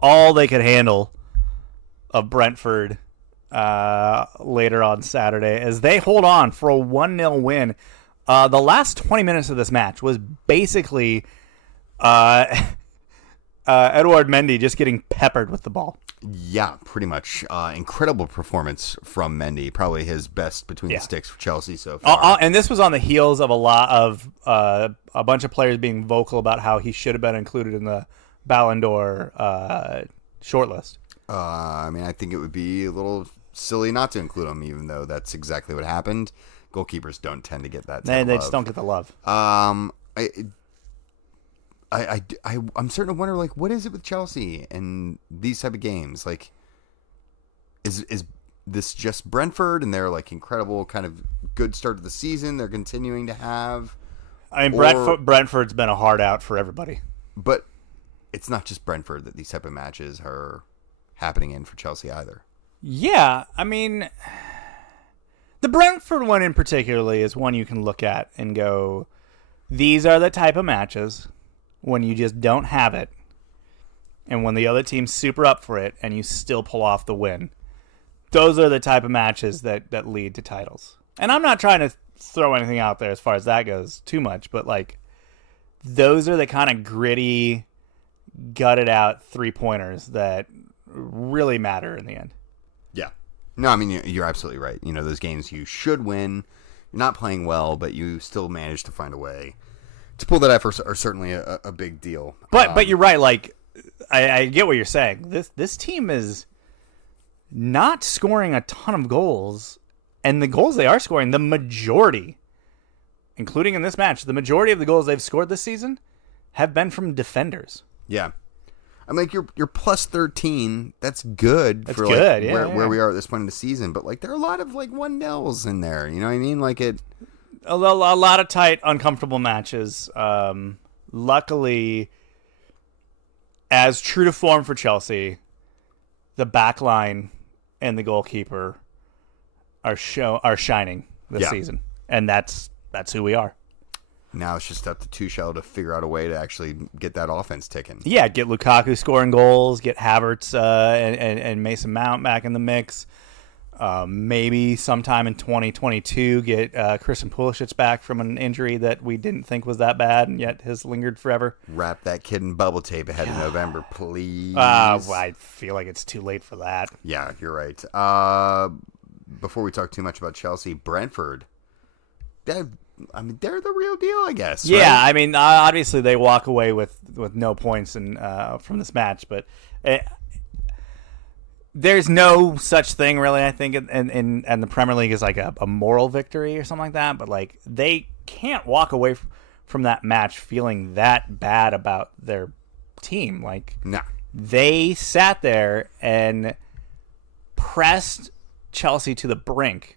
all they could handle of Brentford later on Saturday as they hold on for a 1-0 win. The last 20 minutes of this match was basically Edouard Mendy just getting peppered with the ball. Yeah, pretty much. Incredible performance from Mendy. Probably his best between the sticks for Chelsea so far. And this was on the heels of a lot of a bunch of players being vocal about how he should have been included in the Ballon d'Or shortlist. I think it would be a little silly not to include him, even though that's exactly what happened. Goalkeepers don't tend to get that type of They love. just don't get the love. I'm starting to wonder, like, what is it with Chelsea and these type of games? Like, is this just Brentford and their like incredible kind of good start to the season they're continuing to have? I mean, Brentford's been a hard out for everybody. But it's not just Brentford that these type of matches are happening in for Chelsea either. Yeah, I mean, the Brentford one in particularly is one you can look at and go, these are the type of matches when you just don't have it, and when the other team's super up for it, and you still pull off the win. Those are the type of matches that lead to titles. And I'm not trying to throw anything out there as far as that goes too much, but like, those are the kind of gritty, gutted out 3-pointers that really matter in the end. Yeah. No, I mean, you're absolutely right. You know, those games you should win, you're not playing well, but you still manage to find a way to pull that effort are certainly a big deal. But you're right. Like, I get what you're saying. This team is not scoring a ton of goals, and the goals they are scoring, the majority, including in this match, the majority of the goals they've scored this season have been from defenders. Yeah. I'm like, you're plus 13. That's good. That's for good. Like where we are at this point in the season. But like, there are a lot of like 1-0s in there. You know what I mean? Like it. A lot of tight, uncomfortable matches. Luckily, as true to form for Chelsea, the back line and the goalkeeper are shining this season, and that's who we are. Now it's just up to Tuchel to figure out a way to actually get that offense ticking. Yeah, get Lukaku scoring goals, get Havertz and Mason Mount back in the mix. Maybe sometime in 2022, get Christian Pulisic back from an injury that we didn't think was that bad and yet has lingered forever. Wrap that kid in bubble tape ahead of November, please. I feel like it's too late for that. Yeah, you're right. Before we talk too much about Chelsea, Brentford, they're the real deal, I guess. Yeah, right? I mean, obviously they walk away with no points from this match, but there's no such thing really, I think, in the Premier League is like a moral victory or something like that. But like, they can't walk away from that match feeling that bad about their team. Like, no, they sat there and pressed Chelsea to the brink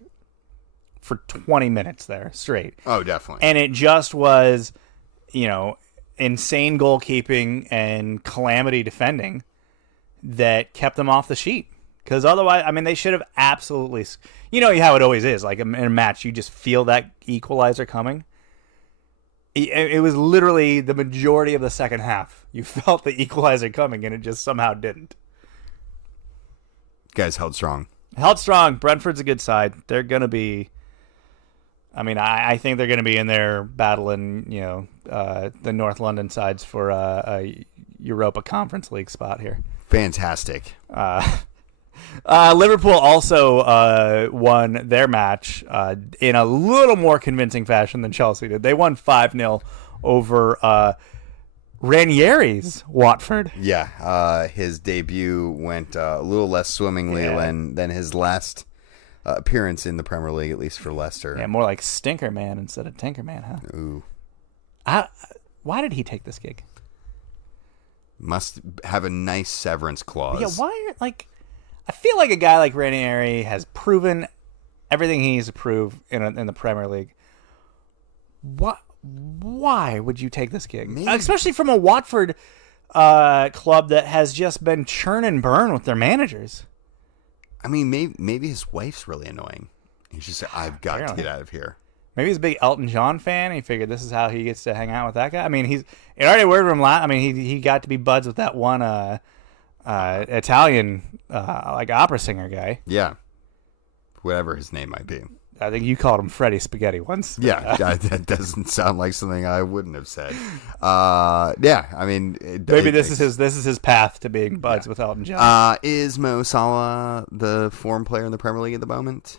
for 20 minutes there straight. Oh, definitely. And it just was, insane goalkeeping and calamity defending that kept them off the sheet. Because otherwise, I mean, they should have absolutely... You know how it always is. Like, in a match, you just feel that equalizer coming. It was literally the majority of the second half. You felt the equalizer coming, and it just somehow didn't. Guys held strong. held strong. Brentford's a good side. They're going to be. I mean, I think they're going to be in there battling, the North London sides for a Europa Conference League spot here. Fantastic. Liverpool also won their match in a little more convincing fashion than Chelsea did. They won 5-0 over Ranieri's Watford. Yeah, his debut went a little less swimmingly than his last appearance in the Premier League, at least for Leicester. Yeah, more like Stinker Man instead of Tinker Man, huh? Ooh. Why did he take this gig? Must have a nice severance clause. Yeah, why? I feel like a guy like Ranieri has proven everything he needs to prove in the Premier League. Why would you take this gig? Maybe. Especially from a Watford club that has just been churn and burn with their managers. I mean, maybe his wife's really annoying. He's just like, I've got to get out of here. Maybe he's a big Elton John fan. He figured this is how he gets to hang out with that guy. I mean, it already worked for him. I mean, he got to be buds with that one Italian opera singer guy. Yeah, whatever his name might be. I think you called him Freddie Spaghetti once. Yeah, that doesn't sound like something I wouldn't have said. Yeah, I mean, maybe this is his path to being buds with Elton John. Is Mo Salah the form player in the Premier League at the moment?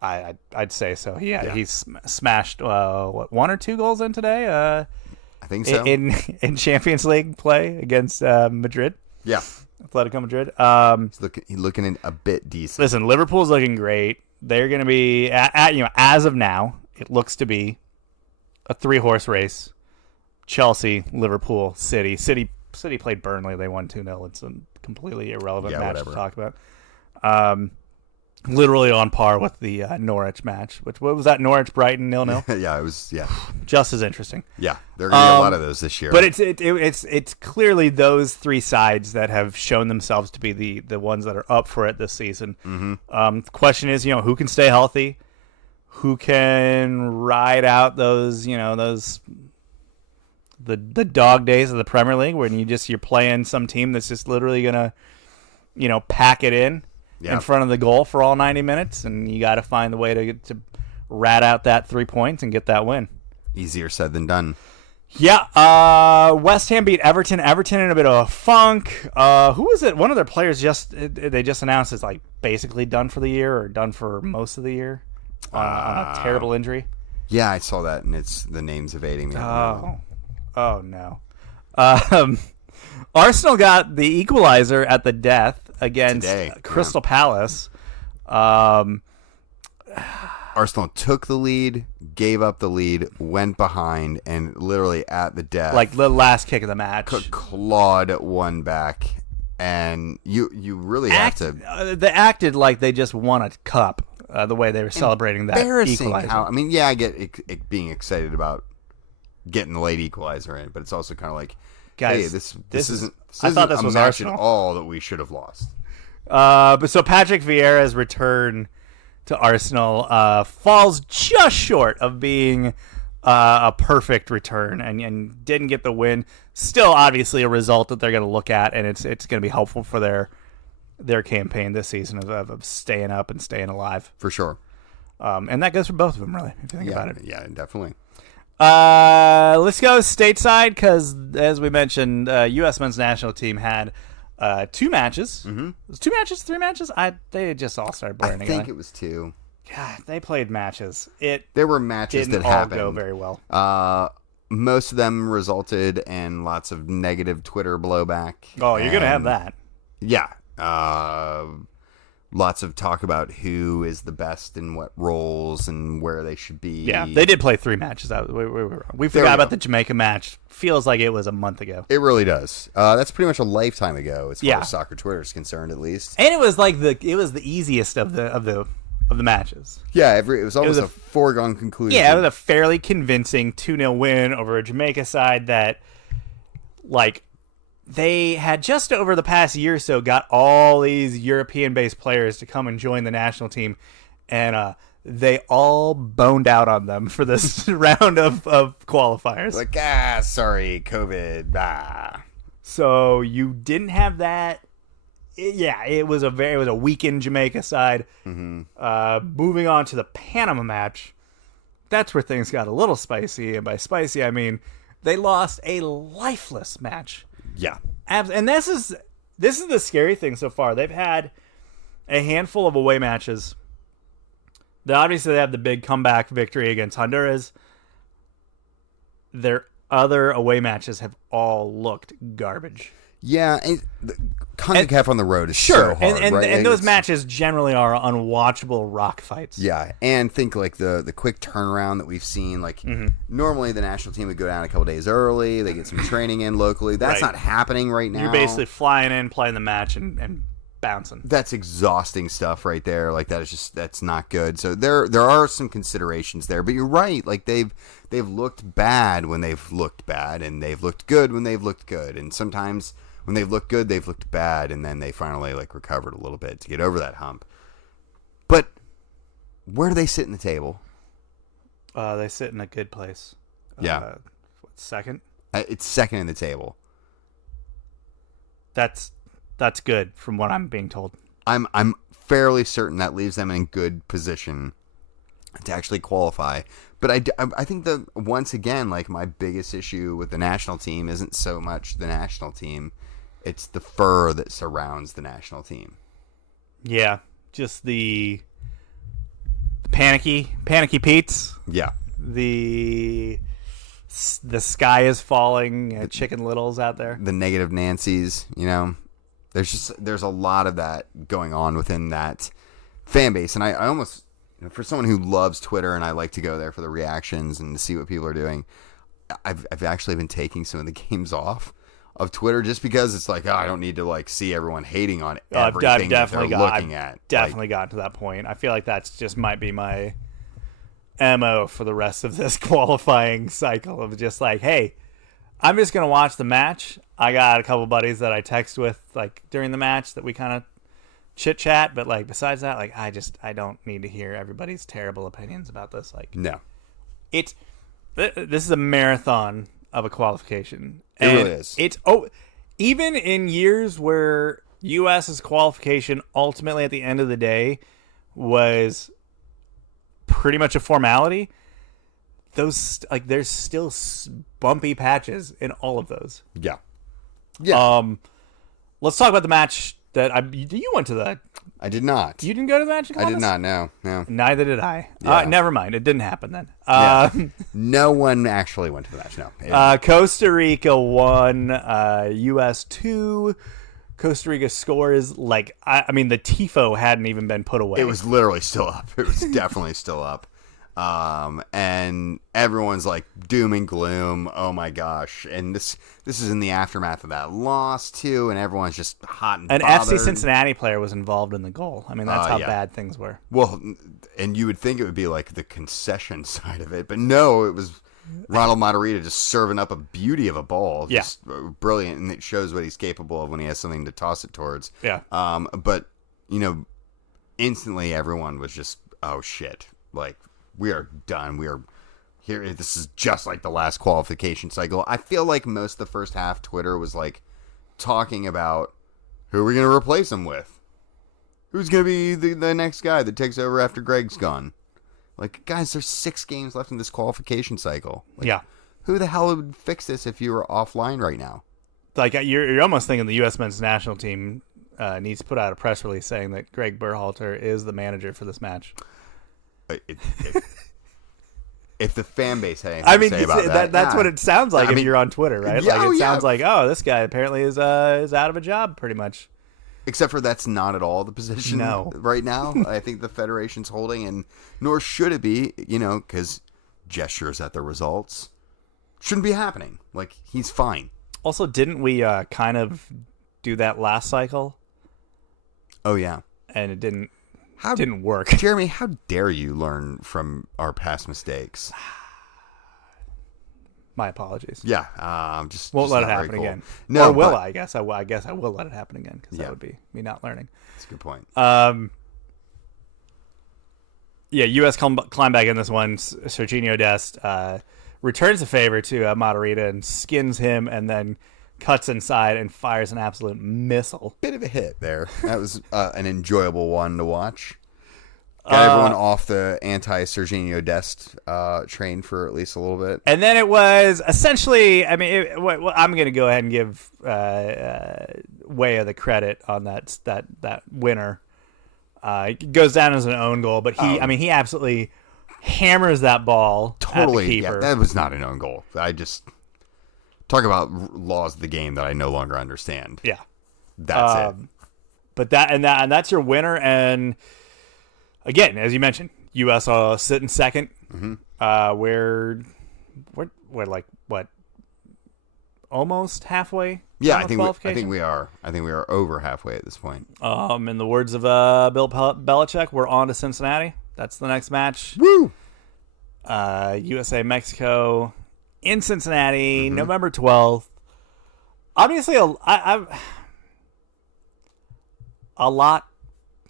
I'd say so. Yeah. He's smashed 1 or 2 goals in today. I think so. In Champions League play against Madrid. Yeah, Atletico Madrid. He's looking in a bit decent. Listen, Liverpool's looking great. They're going to be as of now, it looks to be a 3-horse race. Chelsea, Liverpool, City. City played Burnley. They won 2-0. It's a completely irrelevant match to talk about. Literally on par with the Norwich match. What was that? Norwich Brighton 0-0. Yeah, it was. Yeah, just as interesting. Yeah, there are going to be a lot of those this year. But it's clearly those 3 sides that have shown themselves to be the ones that are up for it this season. Mm-hmm. The question is, who can stay healthy, who can ride out those the dog days of the Premier League when you're playing some team that's just literally gonna pack it in. Yeah. In front of the goal for all 90 minutes, and you got to find the way to rat out that 3 points and get that win. Easier said than done. Yeah, West Ham beat Everton. Everton in a bit of a funk. Who was it? One of their players they just announced is basically done for the year or done for most of the year on a terrible injury. Yeah, I saw that, and the name's evading me. Oh no. Arsenal got the equalizer at the death against Crystal Palace. Arsenal took the lead, gave up the lead, went behind, and literally at the death, the last kick of the match, clawed one back. And you really have to. They acted like they just won a cup. The way they were celebrating that equalizer. I get it being excited about getting the late equalizer in, but it's also kind of like, guys, hey, this isn't I thought this a was match Arsenal at all that we should have lost. But so Patrick Vieira's return to Arsenal falls just short of being a perfect return, and didn't get the win. Still, obviously, a result that they're going to look at, and it's going to be helpful for their campaign this season of staying up and staying alive for sure. And that goes for both of them, really, if you think about it. Yeah, definitely. Let's go stateside because, as we mentioned, U.S. men's national team had 2 matches. Mm-hmm. It was 2 matches, 3 matches. They just all started blurring together. I think it was 2. God, they played matches. There were matches that happened. Didn't all go very well. Most of them resulted in lots of negative Twitter blowback. Oh, you're gonna have that. Yeah. Lots of talk about who is the best in what roles and where they should be. Yeah, they did play 3 matches. We forgot about the Jamaica match. Feels like it was a month ago. It really does. That's pretty much a lifetime ago, as far as soccer Twitter is concerned, at least. And it was the easiest of the matches. Yeah, it was almost a foregone conclusion. Yeah, it was a fairly convincing 2-0 win over a Jamaica side that, they had just over the past year or so got all these European-based players to come and join the national team, and they all boned out on them for this round of qualifiers. Sorry, COVID. So you didn't have that it was a weakened Jamaica side. Moving on to the Panama match, that's where things got a little spicy, and by spicy I mean they lost a lifeless match. Yeah, and this is the scary thing so far. They've had a handful of away matches. Obviously, they have the big comeback victory against Honduras. Their other away matches have all looked garbage. Yeah, and CONCACAF on the road is so hard, right? And those matches generally are unwatchable rock fights. Yeah, and think like the quick turnaround that we've seen. Like normally the national team would go down a couple days early. They get some training in locally. That's not happening right now. You're basically flying in, playing the match, and bouncing. That's exhausting stuff right there. Like that's not good. So there are some considerations there. But you're right. Like they've looked bad when they've looked bad, and they've looked good when they've looked good. And sometimes when they've looked good, they've looked bad, and then they finally like recovered a little bit to get over that hump. But where do they sit in the table? They sit in a good place. Yeah. Second? It's second in the table. That's good from what I'm being told. I'm fairly certain that leaves them in good position to actually qualify. But I think that once again, like my biggest issue with the national team isn't so much the national team. It's the fur that surrounds the national team. Yeah, just the panicky Pete's. Yeah. The sky is falling, Chicken Littles out there. The negative Nancy's, there's a lot of that going on within that fan base. And I almost, for someone who loves Twitter and I like to go there for the reactions and to see what people are doing, I've actually been taking some of the games off of Twitter just because it's like, I don't need to like see everyone hating on everything that they're looking at. Definitely gotten to that point. I feel like that's just might be my MO for the rest of this qualifying cycle of just like, hey, I'm just going to watch the match. I got a couple buddies that I text with like during the match that we kind of chit chat, but like besides that, like I don't need to hear everybody's terrible opinions about this. Like, no, this is a marathon of a qualification. It really is. Even in years where U.S.'s qualification ultimately at the end of the day was pretty much a formality, those like there's still bumpy patches in all of those. Yeah. Let's talk about the match that you went to. That I did not. You didn't go to the match in Columbus? I did not. No. Neither did I. Yeah. Never mind. It didn't happen then. No one actually went to the match. No. Costa Rica won. U.S. 2. Costa Rica scores like I mean the tifo hadn't even been put away. It was literally still up. It was definitely still up. And everyone's like doom and gloom. Oh my gosh! And this is in the aftermath of that loss too, and everyone's just hot and bothered. FC Cincinnati player was involved in the goal. I mean, that's how bad things were. Well, and you would think it would be like the concession side of it, but no, it was Ronald Matarrita just serving up a beauty of a ball. Just brilliant, and it shows what he's capable of when he has something to toss it towards. Yeah. But instantly everyone was just, oh shit, like. We are done. We are here. This is just like the last qualification cycle. I feel like most of the first half, Twitter was like talking about who are we going to replace him with? Who's going to be the next guy that takes over after Greg's gone? Like, guys, there's 6 games left in this qualification cycle. Like, yeah. Who the hell would fix this if you were offline right now? Like, you're almost thinking the U.S. men's national team needs to put out a press release saying that Greg Berhalter is the manager for this match. If the fan base had anything to say about that's what it sounds like if you're on Twitter, right? Yeah, like it sounds like, oh, this guy apparently is out of a job, pretty much. Except for that's not at all the position right now. I think the Federation's holding, and nor should it be, because gestures at the results shouldn't be happening. Like, he's fine. Also, didn't we kind of do that last cycle? Oh, yeah. And it didn't work. Jeremy, how dare you learn from our past mistakes? My apologies. Yeah, won't let it happen again. No, or will I? I guess I will let it happen again because that would be me not learning. That's a good point. U.S. climb back in this one. Serginho Dest returns a favor to Matarrita and skins him, and then cuts inside and fires an absolute missile. Bit of a hit there. That was an enjoyable one to watch. Got everyone off the anti-Serginho Dest train for at least a little bit. And then it was essentially, I mean, I'm going to go ahead and give Weah the credit on that winner. It goes down as an own goal, but he absolutely hammers that ball totally. at the keeper. Yeah, that was not an own goal. I just talk about laws of the game that I no longer understand. Yeah, that's it. But that's your winner. And again, as you mentioned, U.S. sit in second. Mm-hmm. We're almost halfway. Yeah, I think we are. I think we are over halfway at this point. In the words of Bill Belichick, we're on to Cincinnati. That's the next match. Woo! USA Mexico in Cincinnati, November 12th. Obviously, a lot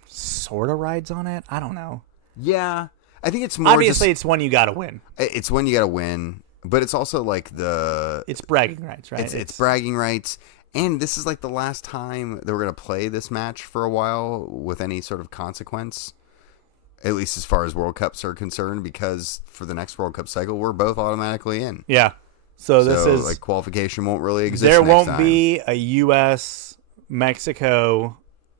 sort of rides on it. I don't know. Yeah, I think it's more. Obviously, it's one you got to win. It's one you got to win, but it's also like it's bragging rights, right? It's bragging rights, and this is like the last time that we're gonna play this match for a while with any sort of consequence, at least as far as World Cups are concerned, because for the next World Cup cycle, we're both automatically in. Yeah. So this is like qualification won't really exist. There next won't time. be a U.S. Mexico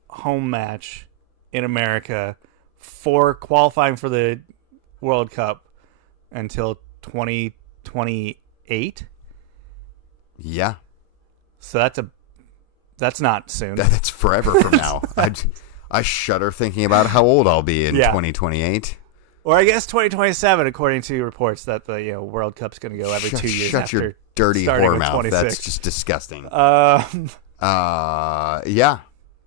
home match in America for qualifying for the World Cup until 2028. Yeah. So that's not soon. That's forever from now. I shudder thinking about how old I'll be in 2028. Or I guess 2027, according to reports that the World Cup's going to go every 2 years. Shut after your dirty whore mouth. 26. That's just disgusting. Yeah.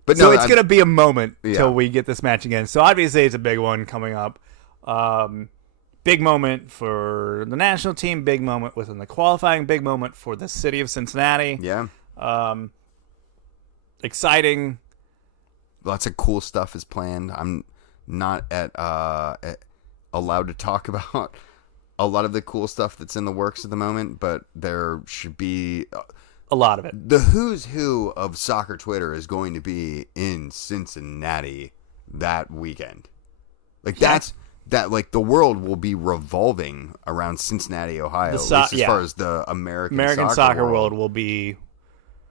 But so no, it's going to be a moment Yeah. till we get this match again. So obviously it's a big one coming up. Big moment for the national team. Big moment within the qualifying. Big moment for the city of Cincinnati. Yeah. Exciting. Lots of cool stuff is planned. I'm not allowed to talk about a lot of the cool stuff that's in the works at the moment, but there should be a lot of it. The who's who of soccer Twitter is going to be in Cincinnati that weekend. Like that's like the world will be revolving around Cincinnati, Ohio. At least as far as the American soccer world will be,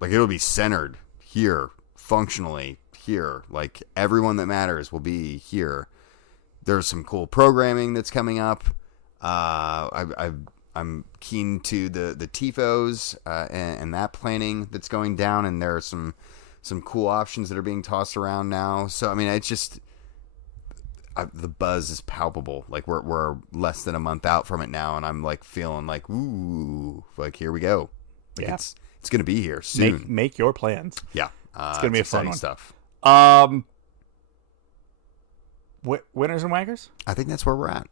like, it'll be centered here, functionally here. Like everyone that matters will be here. There's some cool programming that's coming up. I'm keen to the TIFOs and that planning that's going down, and there are some cool options that are being tossed around now. So I mean, it's just the buzz is palpable. Like we're less than a month out from it now, and I'm like feeling like, ooh, like here we go. Like it's gonna be here soon. Make your plans. Yeah, it's gonna be a fun one. Stuff. Winners and wankers? I think that's where we're at.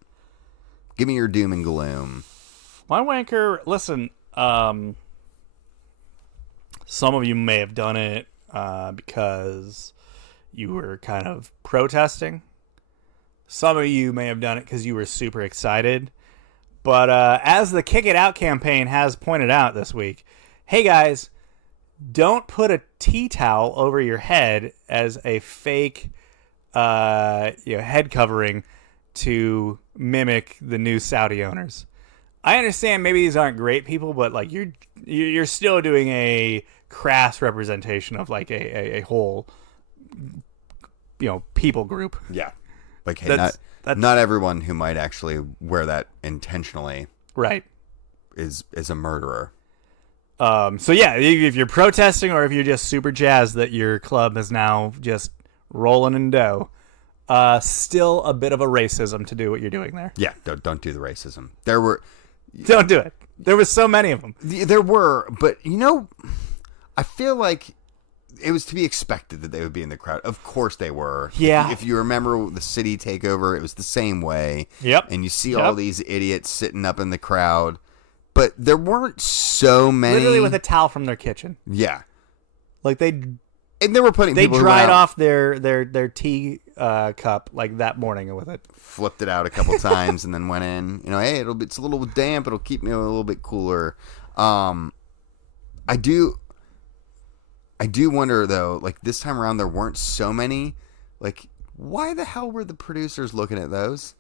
Give me your doom and gloom. My wanker, listen, some of you may have done it because you were kind of protesting. Some of you may have done it because you were super excited. But as the Kick It Out campaign has pointed out this week, hey guys, don't put a tea towel over your head as a fake head covering to mimic the new Saudi owners. I understand maybe these aren't great people, but like you're still doing a crass representation of like a whole people group. Yeah. Like, hey, not everyone who might actually wear that intentionally, right, is a murderer. So yeah, if you're protesting or if you're just super jazzed that your club is now just rolling in dough, still a bit of a racism to do what you're doing there. Yeah, don't do the racism. Don't do it. There was so many of them. There were, but I feel like it was to be expected that they would be in the crowd. Of course they were. Yeah. If you remember the city takeover, it was the same way. Yep. And you see all these idiots sitting up in the crowd, but there weren't so many. Literally with a towel from their kitchen. Yeah. Like and they were putting. They people dried off their tea cup like that morning with it. Flipped it out a couple times and then went in. Hey, it's a little damp. It'll keep me a little bit cooler. I do. I do wonder, though, like, this time around there weren't so many. Like, why the hell were the producers looking at those?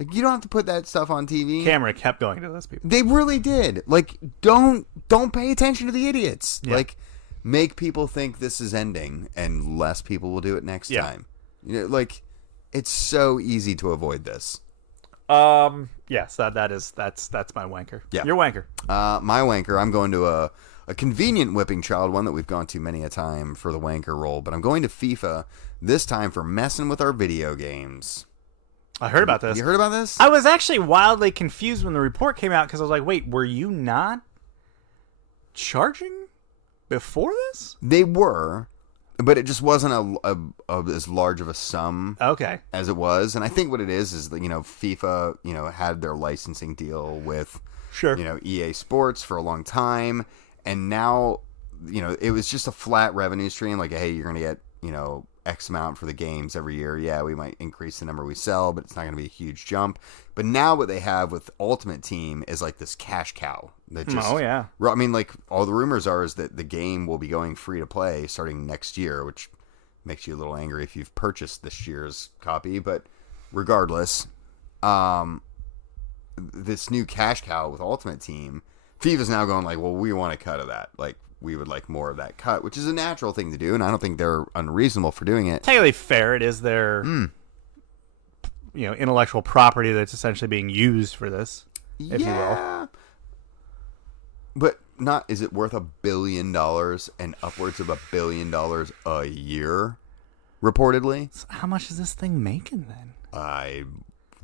Like, you don't have to put that stuff on TV. Camera kept going to those people. They really did. Like, don't pay attention to the idiots. Yeah. Like, make people think this is ending, and less people will do it next time. You know, like, it's so easy to avoid this. Yes, that's my wanker. Yeah. Your wanker. My wanker, I'm going to a convenient whipping child, one that we've gone to many a time for the wanker role, but I'm going to FIFA this time for messing with our video games. I heard about this. You heard about this? I was actually wildly confused when the report came out because I was like, wait, were you not charging before this? They were, but it just wasn't as large of a sum Okay. as it was. And I think what it is that, FIFA, had their licensing deal with, Sure. EA Sports for a long time. And now, it was just a flat revenue stream. Like, hey, you're going to get, X amount for the games every year. Yeah, we might increase the number we sell, but it's not going to be a huge jump. But now what they have with Ultimate Team is like this cash cow. That just, oh, yeah. I mean, like, all the rumors are is that the game will be going free to play starting next year, which makes you a little angry if you've purchased this year's copy. But regardless, this new cash cow with Ultimate Team, FIFA's now going like, well, we want a cut of that. Like, we would like more of that cut, which is a natural thing to do, and I don't think they're unreasonable for doing it. Technically fair. It is their intellectual property that's essentially being used for this, if you will. But is it worth $1 billion and upwards of $1 billion a year, reportedly? So how much is this thing making then?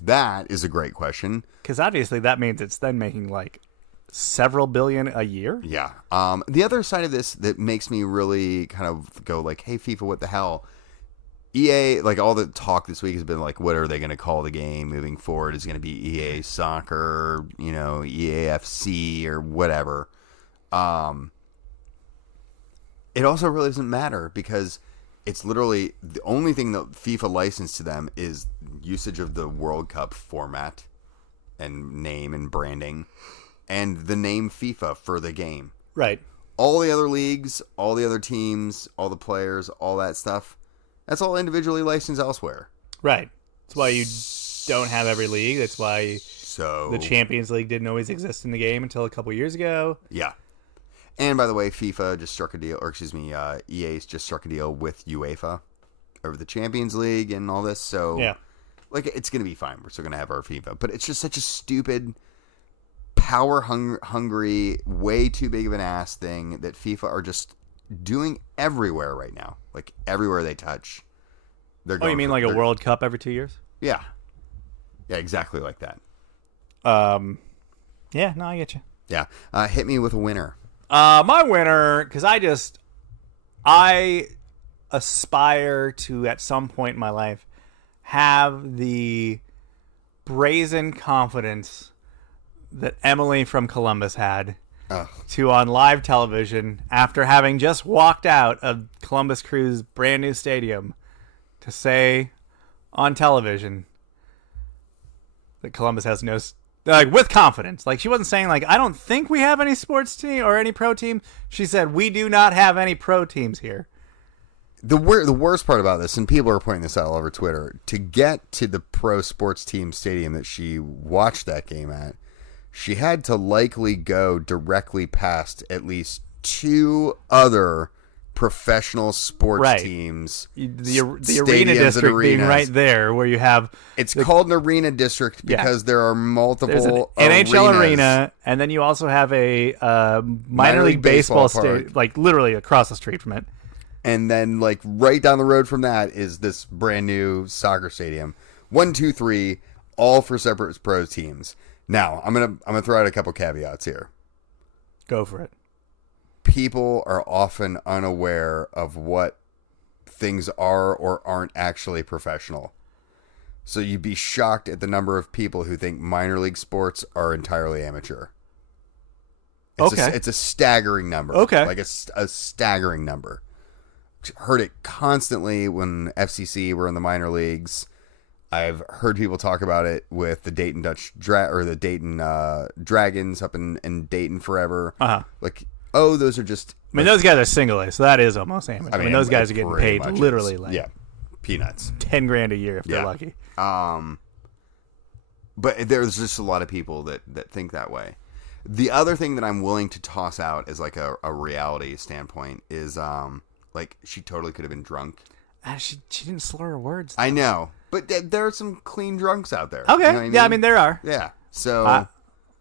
That is a great question. Because obviously that means it's then making like several billion a year. Yeah. The other side of this that makes me really kind of go like, hey, FIFA, what the hell? EA, like, all the talk this week has been like, what are they going to call the game moving forward? Is it going to be EA Soccer, EAFC or whatever? It also really doesn't matter because it's literally the only thing that FIFA licensed to them is usage of the World Cup format and name and branding. And the name FIFA for the game. Right. All the other leagues, all the other teams, all the players, all that stuff, that's all individually licensed elsewhere. Right. That's why you don't have every league. That's why the Champions League didn't always exist in the game until a couple years ago. Yeah. And by the way, FIFA just struck a deal, EA's just struck a deal with UEFA over the Champions League and all this. So, yeah. Like, it's going to be fine. We're still going to have our FIFA. But it's just such a stupid, power hungry, way too big of an ass thing that FIFA are just doing everywhere right now. Like, everywhere they touch, they're going. Oh, you mean like a World Cup every 2 years? Yeah. Yeah, exactly like that. Yeah, no, I get you. Yeah. Hit me with a winner. My winner, because I aspire to, at some point in my life, have the brazen confidence that Emily from Columbus had to, on live television, after having just walked out of Columbus Crew's brand new stadium, to say on television that Columbus has no, like, with confidence. Like, she wasn't saying like, I don't think we have any sports team or any pro team. She said, we do not have any pro teams here. The worst part about this, and people are pointing this out all over Twitter, to get to the pro sports team stadium that she watched that game at, she had to likely go directly past at least two other professional sports teams. The arena district being right there, where you have... It's called an arena district because there are multiple an NHL arenas. arena, and then you also have a minor league baseball stadium, like literally across the street from it. And then, like, right down the road from that is this brand new soccer stadium. 1, 2, 3, all for separate pro teams. Now, I'm gonna throw out a couple caveats here. Go for it. People are often unaware of what things are or aren't actually professional. So you'd be shocked at the number of people who think minor league sports are entirely amateur. It's a staggering number. Okay. Like, it's a staggering number. Heard it constantly when FCC were in the minor leagues. I've heard people talk about it with the Dayton Dragons up in Dayton forever. Uh-huh. Like, oh, those are just. I mean, those guys are single A, so that is almost amateur. I mean those guys are getting paid literally like peanuts, $10,000 a year if they're lucky. But there's just a lot of people that think that way. The other thing that I'm willing to toss out as like a reality standpoint is like she totally could have been drunk. She didn't slur her words. I know, but there are some clean drunks out there. Okay, you know what I mean? There are. Yeah, so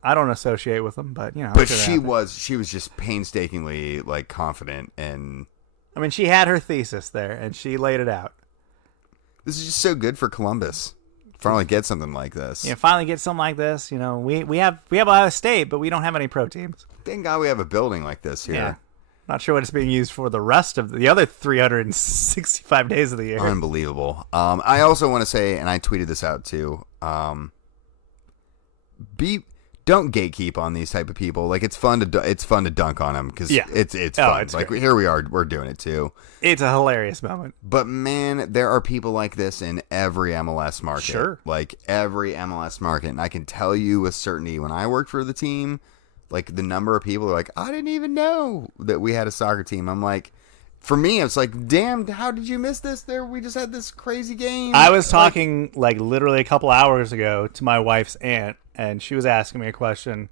I don't associate with them, but But she was just painstakingly like confident, and I mean she had her thesis there and she laid it out. This is just so good for Columbus. Finally get something like this. Yeah, finally get something like this. We have Ohio State, but we don't have any pro teams. Thank God we have a building like this here. Yeah. Not sure what it's being used for the rest of the other 365 days of the year. Unbelievable. I also want to say, and I tweeted this out too, don't gatekeep on these type of people. Like it's fun to dunk on them because it's fun. It's like great. Here we are, we're doing it too. It's a hilarious moment. But man, there are people like this in every MLS market. Sure, like every MLS market, and I can tell you with certainty when I worked for the team, like the number of people are like, I didn't even know that we had a soccer team. I'm like. For me, it's like, damn, how did you miss this? We just had this crazy game. I was talking like literally a couple hours ago to my wife's aunt, and she was asking me a question.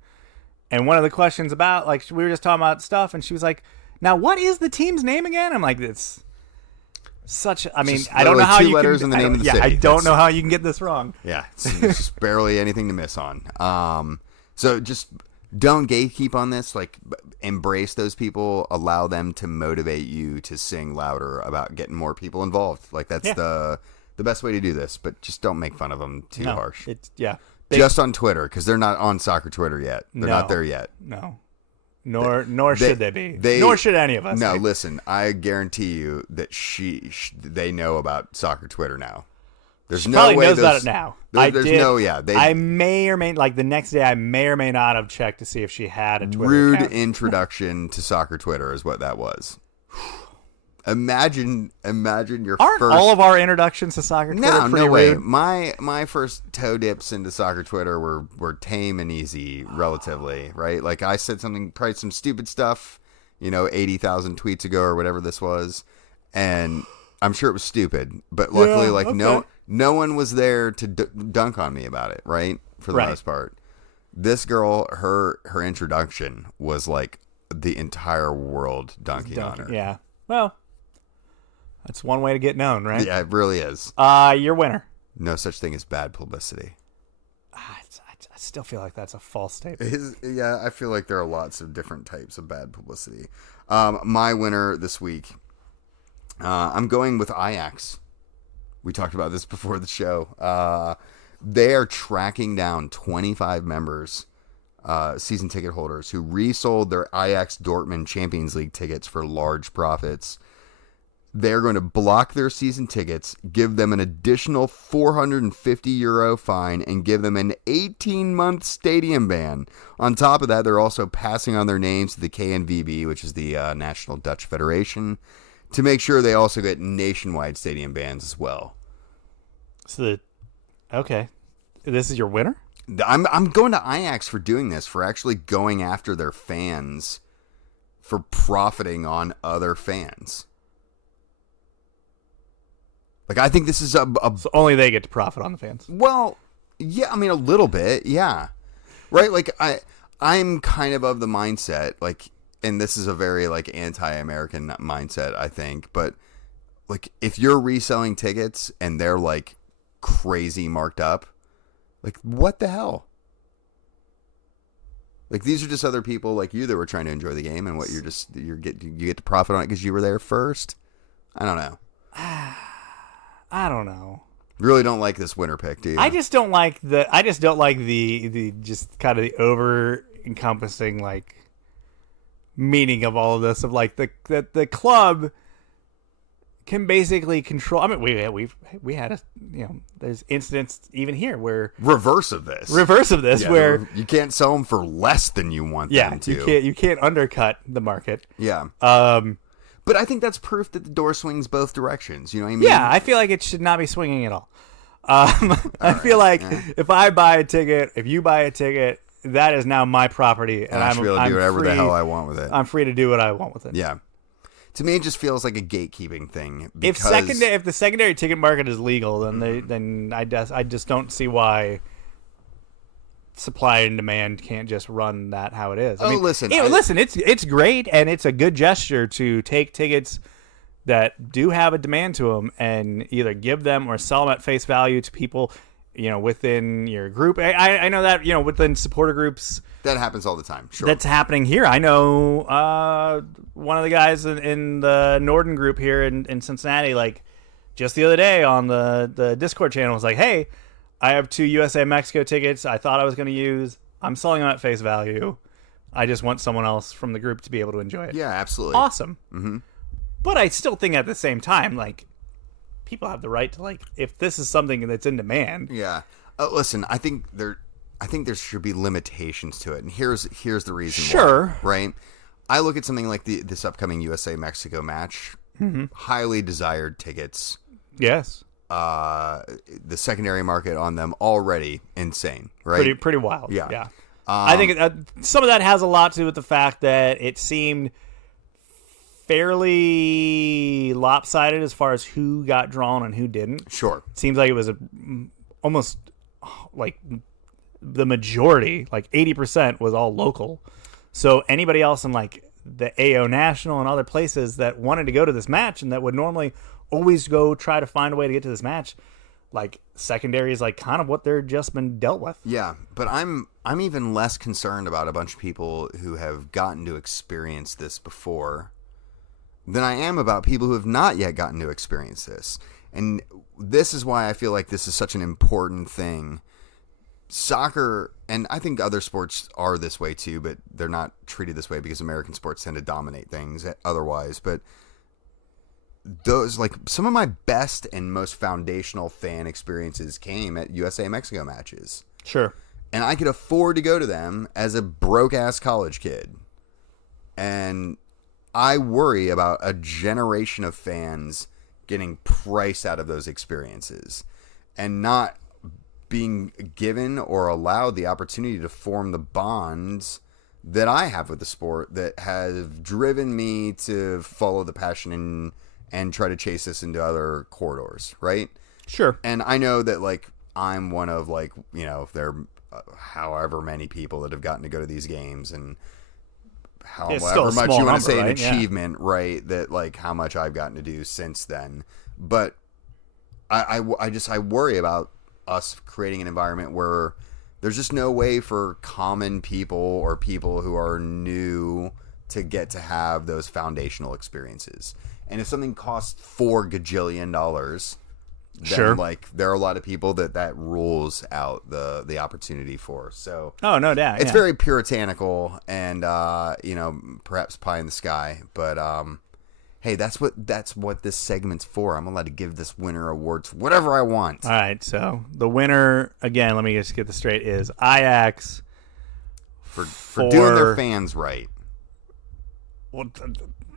And one of the questions about, like, we were just talking about stuff, and she was like, now, what is the team's name again? I'm like, it's such, I mean, I don't know how you letters can. In the name of the city. I don't know how you can get this wrong. Yeah, it's just barely anything to miss on. So just don't gatekeep on this. Like, embrace those people. Allow them to motivate you to sing louder about getting more people involved. Like that's the best way to do this. But just don't make fun of them too harsh. Just on Twitter because they're not on soccer Twitter yet. They're not there yet. No. Nor should they be. Nor should any of us. No, be. Listen. I guarantee you that they know about soccer Twitter now. There's she no probably way knows about it now. I may or may the next day I may or may not have checked to see if she had a Twitter rude account. Introduction to soccer Twitter is what that was. Imagine your Aren't first. all of our introductions to soccer Twitter pretty no way. rude? My first toe dips into soccer Twitter were tame and easy, relatively, right? Like I said probably some stupid stuff, 80,000 tweets ago or whatever this was, and I'm sure it was stupid, but luckily, no one was there to dunk on me about it, right? For the most part. This girl, her introduction was like the entire world dunking on her. Yeah. Well, that's one way to get known, right? Yeah, it really is. Your winner. No such thing as bad publicity. I still feel like that's a false statement. I feel like there are lots of different types of bad publicity. My winner this week, I'm going with Ajax. We talked about this before the show. They are tracking down 25 members, season ticket holders, who resold their Ajax Dortmund Champions League tickets for large profits. They're going to block their season tickets, give them an additional €450 fine, and give them an 18-month stadium ban. On top of that, they're also passing on their names to the KNVB, which is the National Dutch Federation, to make sure they also get nationwide stadium bans as well. Okay, this is your winner? I'm going to Ajax for doing this, for actually going after their fans, for profiting on other fans. Like, I think this is so only they get to profit on the fans. Well, yeah, I mean, a little bit, yeah. Right? Like, I'm kind of the mindset, like, and this is a very, like, anti-American mindset, I think, but, like, if you're reselling tickets and they're, like, crazy marked up, like, what the hell? Like, these are just other people like you that were trying to enjoy the game, and what you get to profit on it because you were there first? I don't know. I don't know. Really don't like this winner pick, do you? I just don't like the just kind of the over encompassing like meaning of all of this, of like the club can basically control. I mean, we had a there's incidents even here where reverse of this where you can't sell them for less than you want them to. You can't undercut the market. Yeah. But I think that's proof that the door swings both directions. You know what I mean? Yeah, I feel like it should not be swinging at all. I feel like if I buy a ticket, if you buy a ticket, that is now my property, and I should be able to do whatever free, the hell I want with it. I'm free to do what I want with it. Yeah. To me, it just feels like a gatekeeping thing. If the secondary ticket market is legal, then I just don't see why supply and demand can't just run that how it is. Listen, it's great, and it's a good gesture to take tickets that do have a demand to them and either give them or sell them at face value to people, within your group. I know that, within supporter groups. That happens all the time. Sure. That's happening here. I know one of the guys in the Norden group here in Cincinnati, like just the other day on the Discord channel, was like, hey, I have 2 USA Mexico tickets I thought I was going to use. I'm selling them at face value. I just want someone else from the group to be able to enjoy it. Yeah, absolutely. Awesome. Mm-hmm. But I still think at the same time, like, people have the right to, like, if this is something that's in demand. Yeah. Listen, I think there should be limitations to it, and here's the reason. Sure. Why, right? I look at something like this upcoming USA Mexico match. Mm-hmm. Highly desired tickets. Yes. The secondary market on them already insane. Right. Pretty wild. Yeah. Yeah. I think some of that has a lot to do with the fact that it seemed fairly lopsided as far as who got drawn and who didn't. Sure. It seems like it was almost like the majority, like 80% was all local. So anybody else in like the AO National and other places that wanted to go to this match and that would normally always go try to find a way to get to this match, like secondary is like kind of what they're just been dealt with. Yeah, but I'm even less concerned about a bunch of people who have gotten to experience this before than I am about people who have not yet gotten to experience this. And this is why I feel like this is such an important thing. Soccer, and I think other sports are this way too, but they're not treated this way because American sports tend to dominate things otherwise. But those, like, some of my best and most foundational fan experiences came at USA Mexico matches. Sure. And I could afford to go to them as a broke-ass college kid. And I worry about a generation of fans getting priced out of those experiences and not being given or allowed the opportunity to form the bonds that I have with the sport that have driven me to follow the passion and try to chase this into other corridors, right? Sure. And I know that, like, I'm one of, like, there are however many people that have gotten to go to these games, and however much you want to say an achievement, right? That, like, how much I've gotten to do since then. But I worry about us creating an environment where there's just no way for common people or people who are new to get to have those foundational experiences. And if something costs $4 gajillion, then, sure, like, there are a lot of people that rules out the opportunity for. So, oh, no doubt, it's very puritanical and perhaps pie in the sky. But hey, that's what this segment's for. I'm allowed to give this winner awards whatever I want. All right, so the winner, again, let me just get this straight, is Ajax for doing their fans right. Well,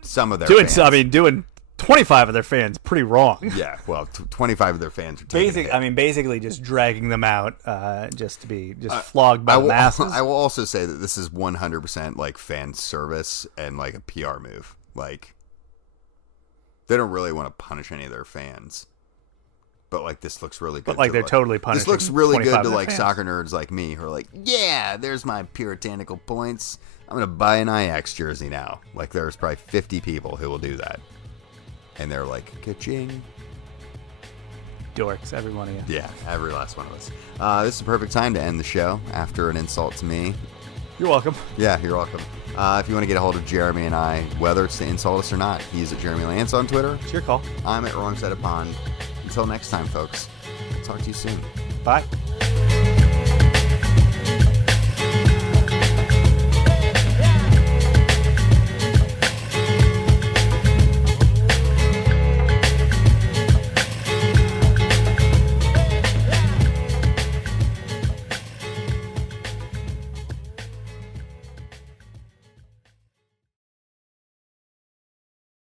some of their fans. Doing 25 of their fans pretty wrong. Yeah, well, 25 of their fans are basically just dragging them out just to be flogged by the masses. I will also say that this is 100% like fan service and like a PR move. Like, they don't really want to punish any of their fans. But, like, this looks really good. But, like, they're totally punishing. This looks really good to, like, fans. soccer nerds like me who are like, yeah, there's my puritanical points. I'm going to buy an Ajax jersey now. Like, there's probably 50 people who will do that. And they're like, ka-ching. Dorks, every one of you. Yeah, every last one of us. This is the perfect time to end the show after an insult to me. You're welcome. Yeah, you're welcome. If you want to get a hold of Jeremy and I, whether it's to insult us or not, he's at Jeremy Lance on Twitter. It's your call. I'm at Wrong Side of Pond. Until next time, folks, I'll talk to you soon. Bye.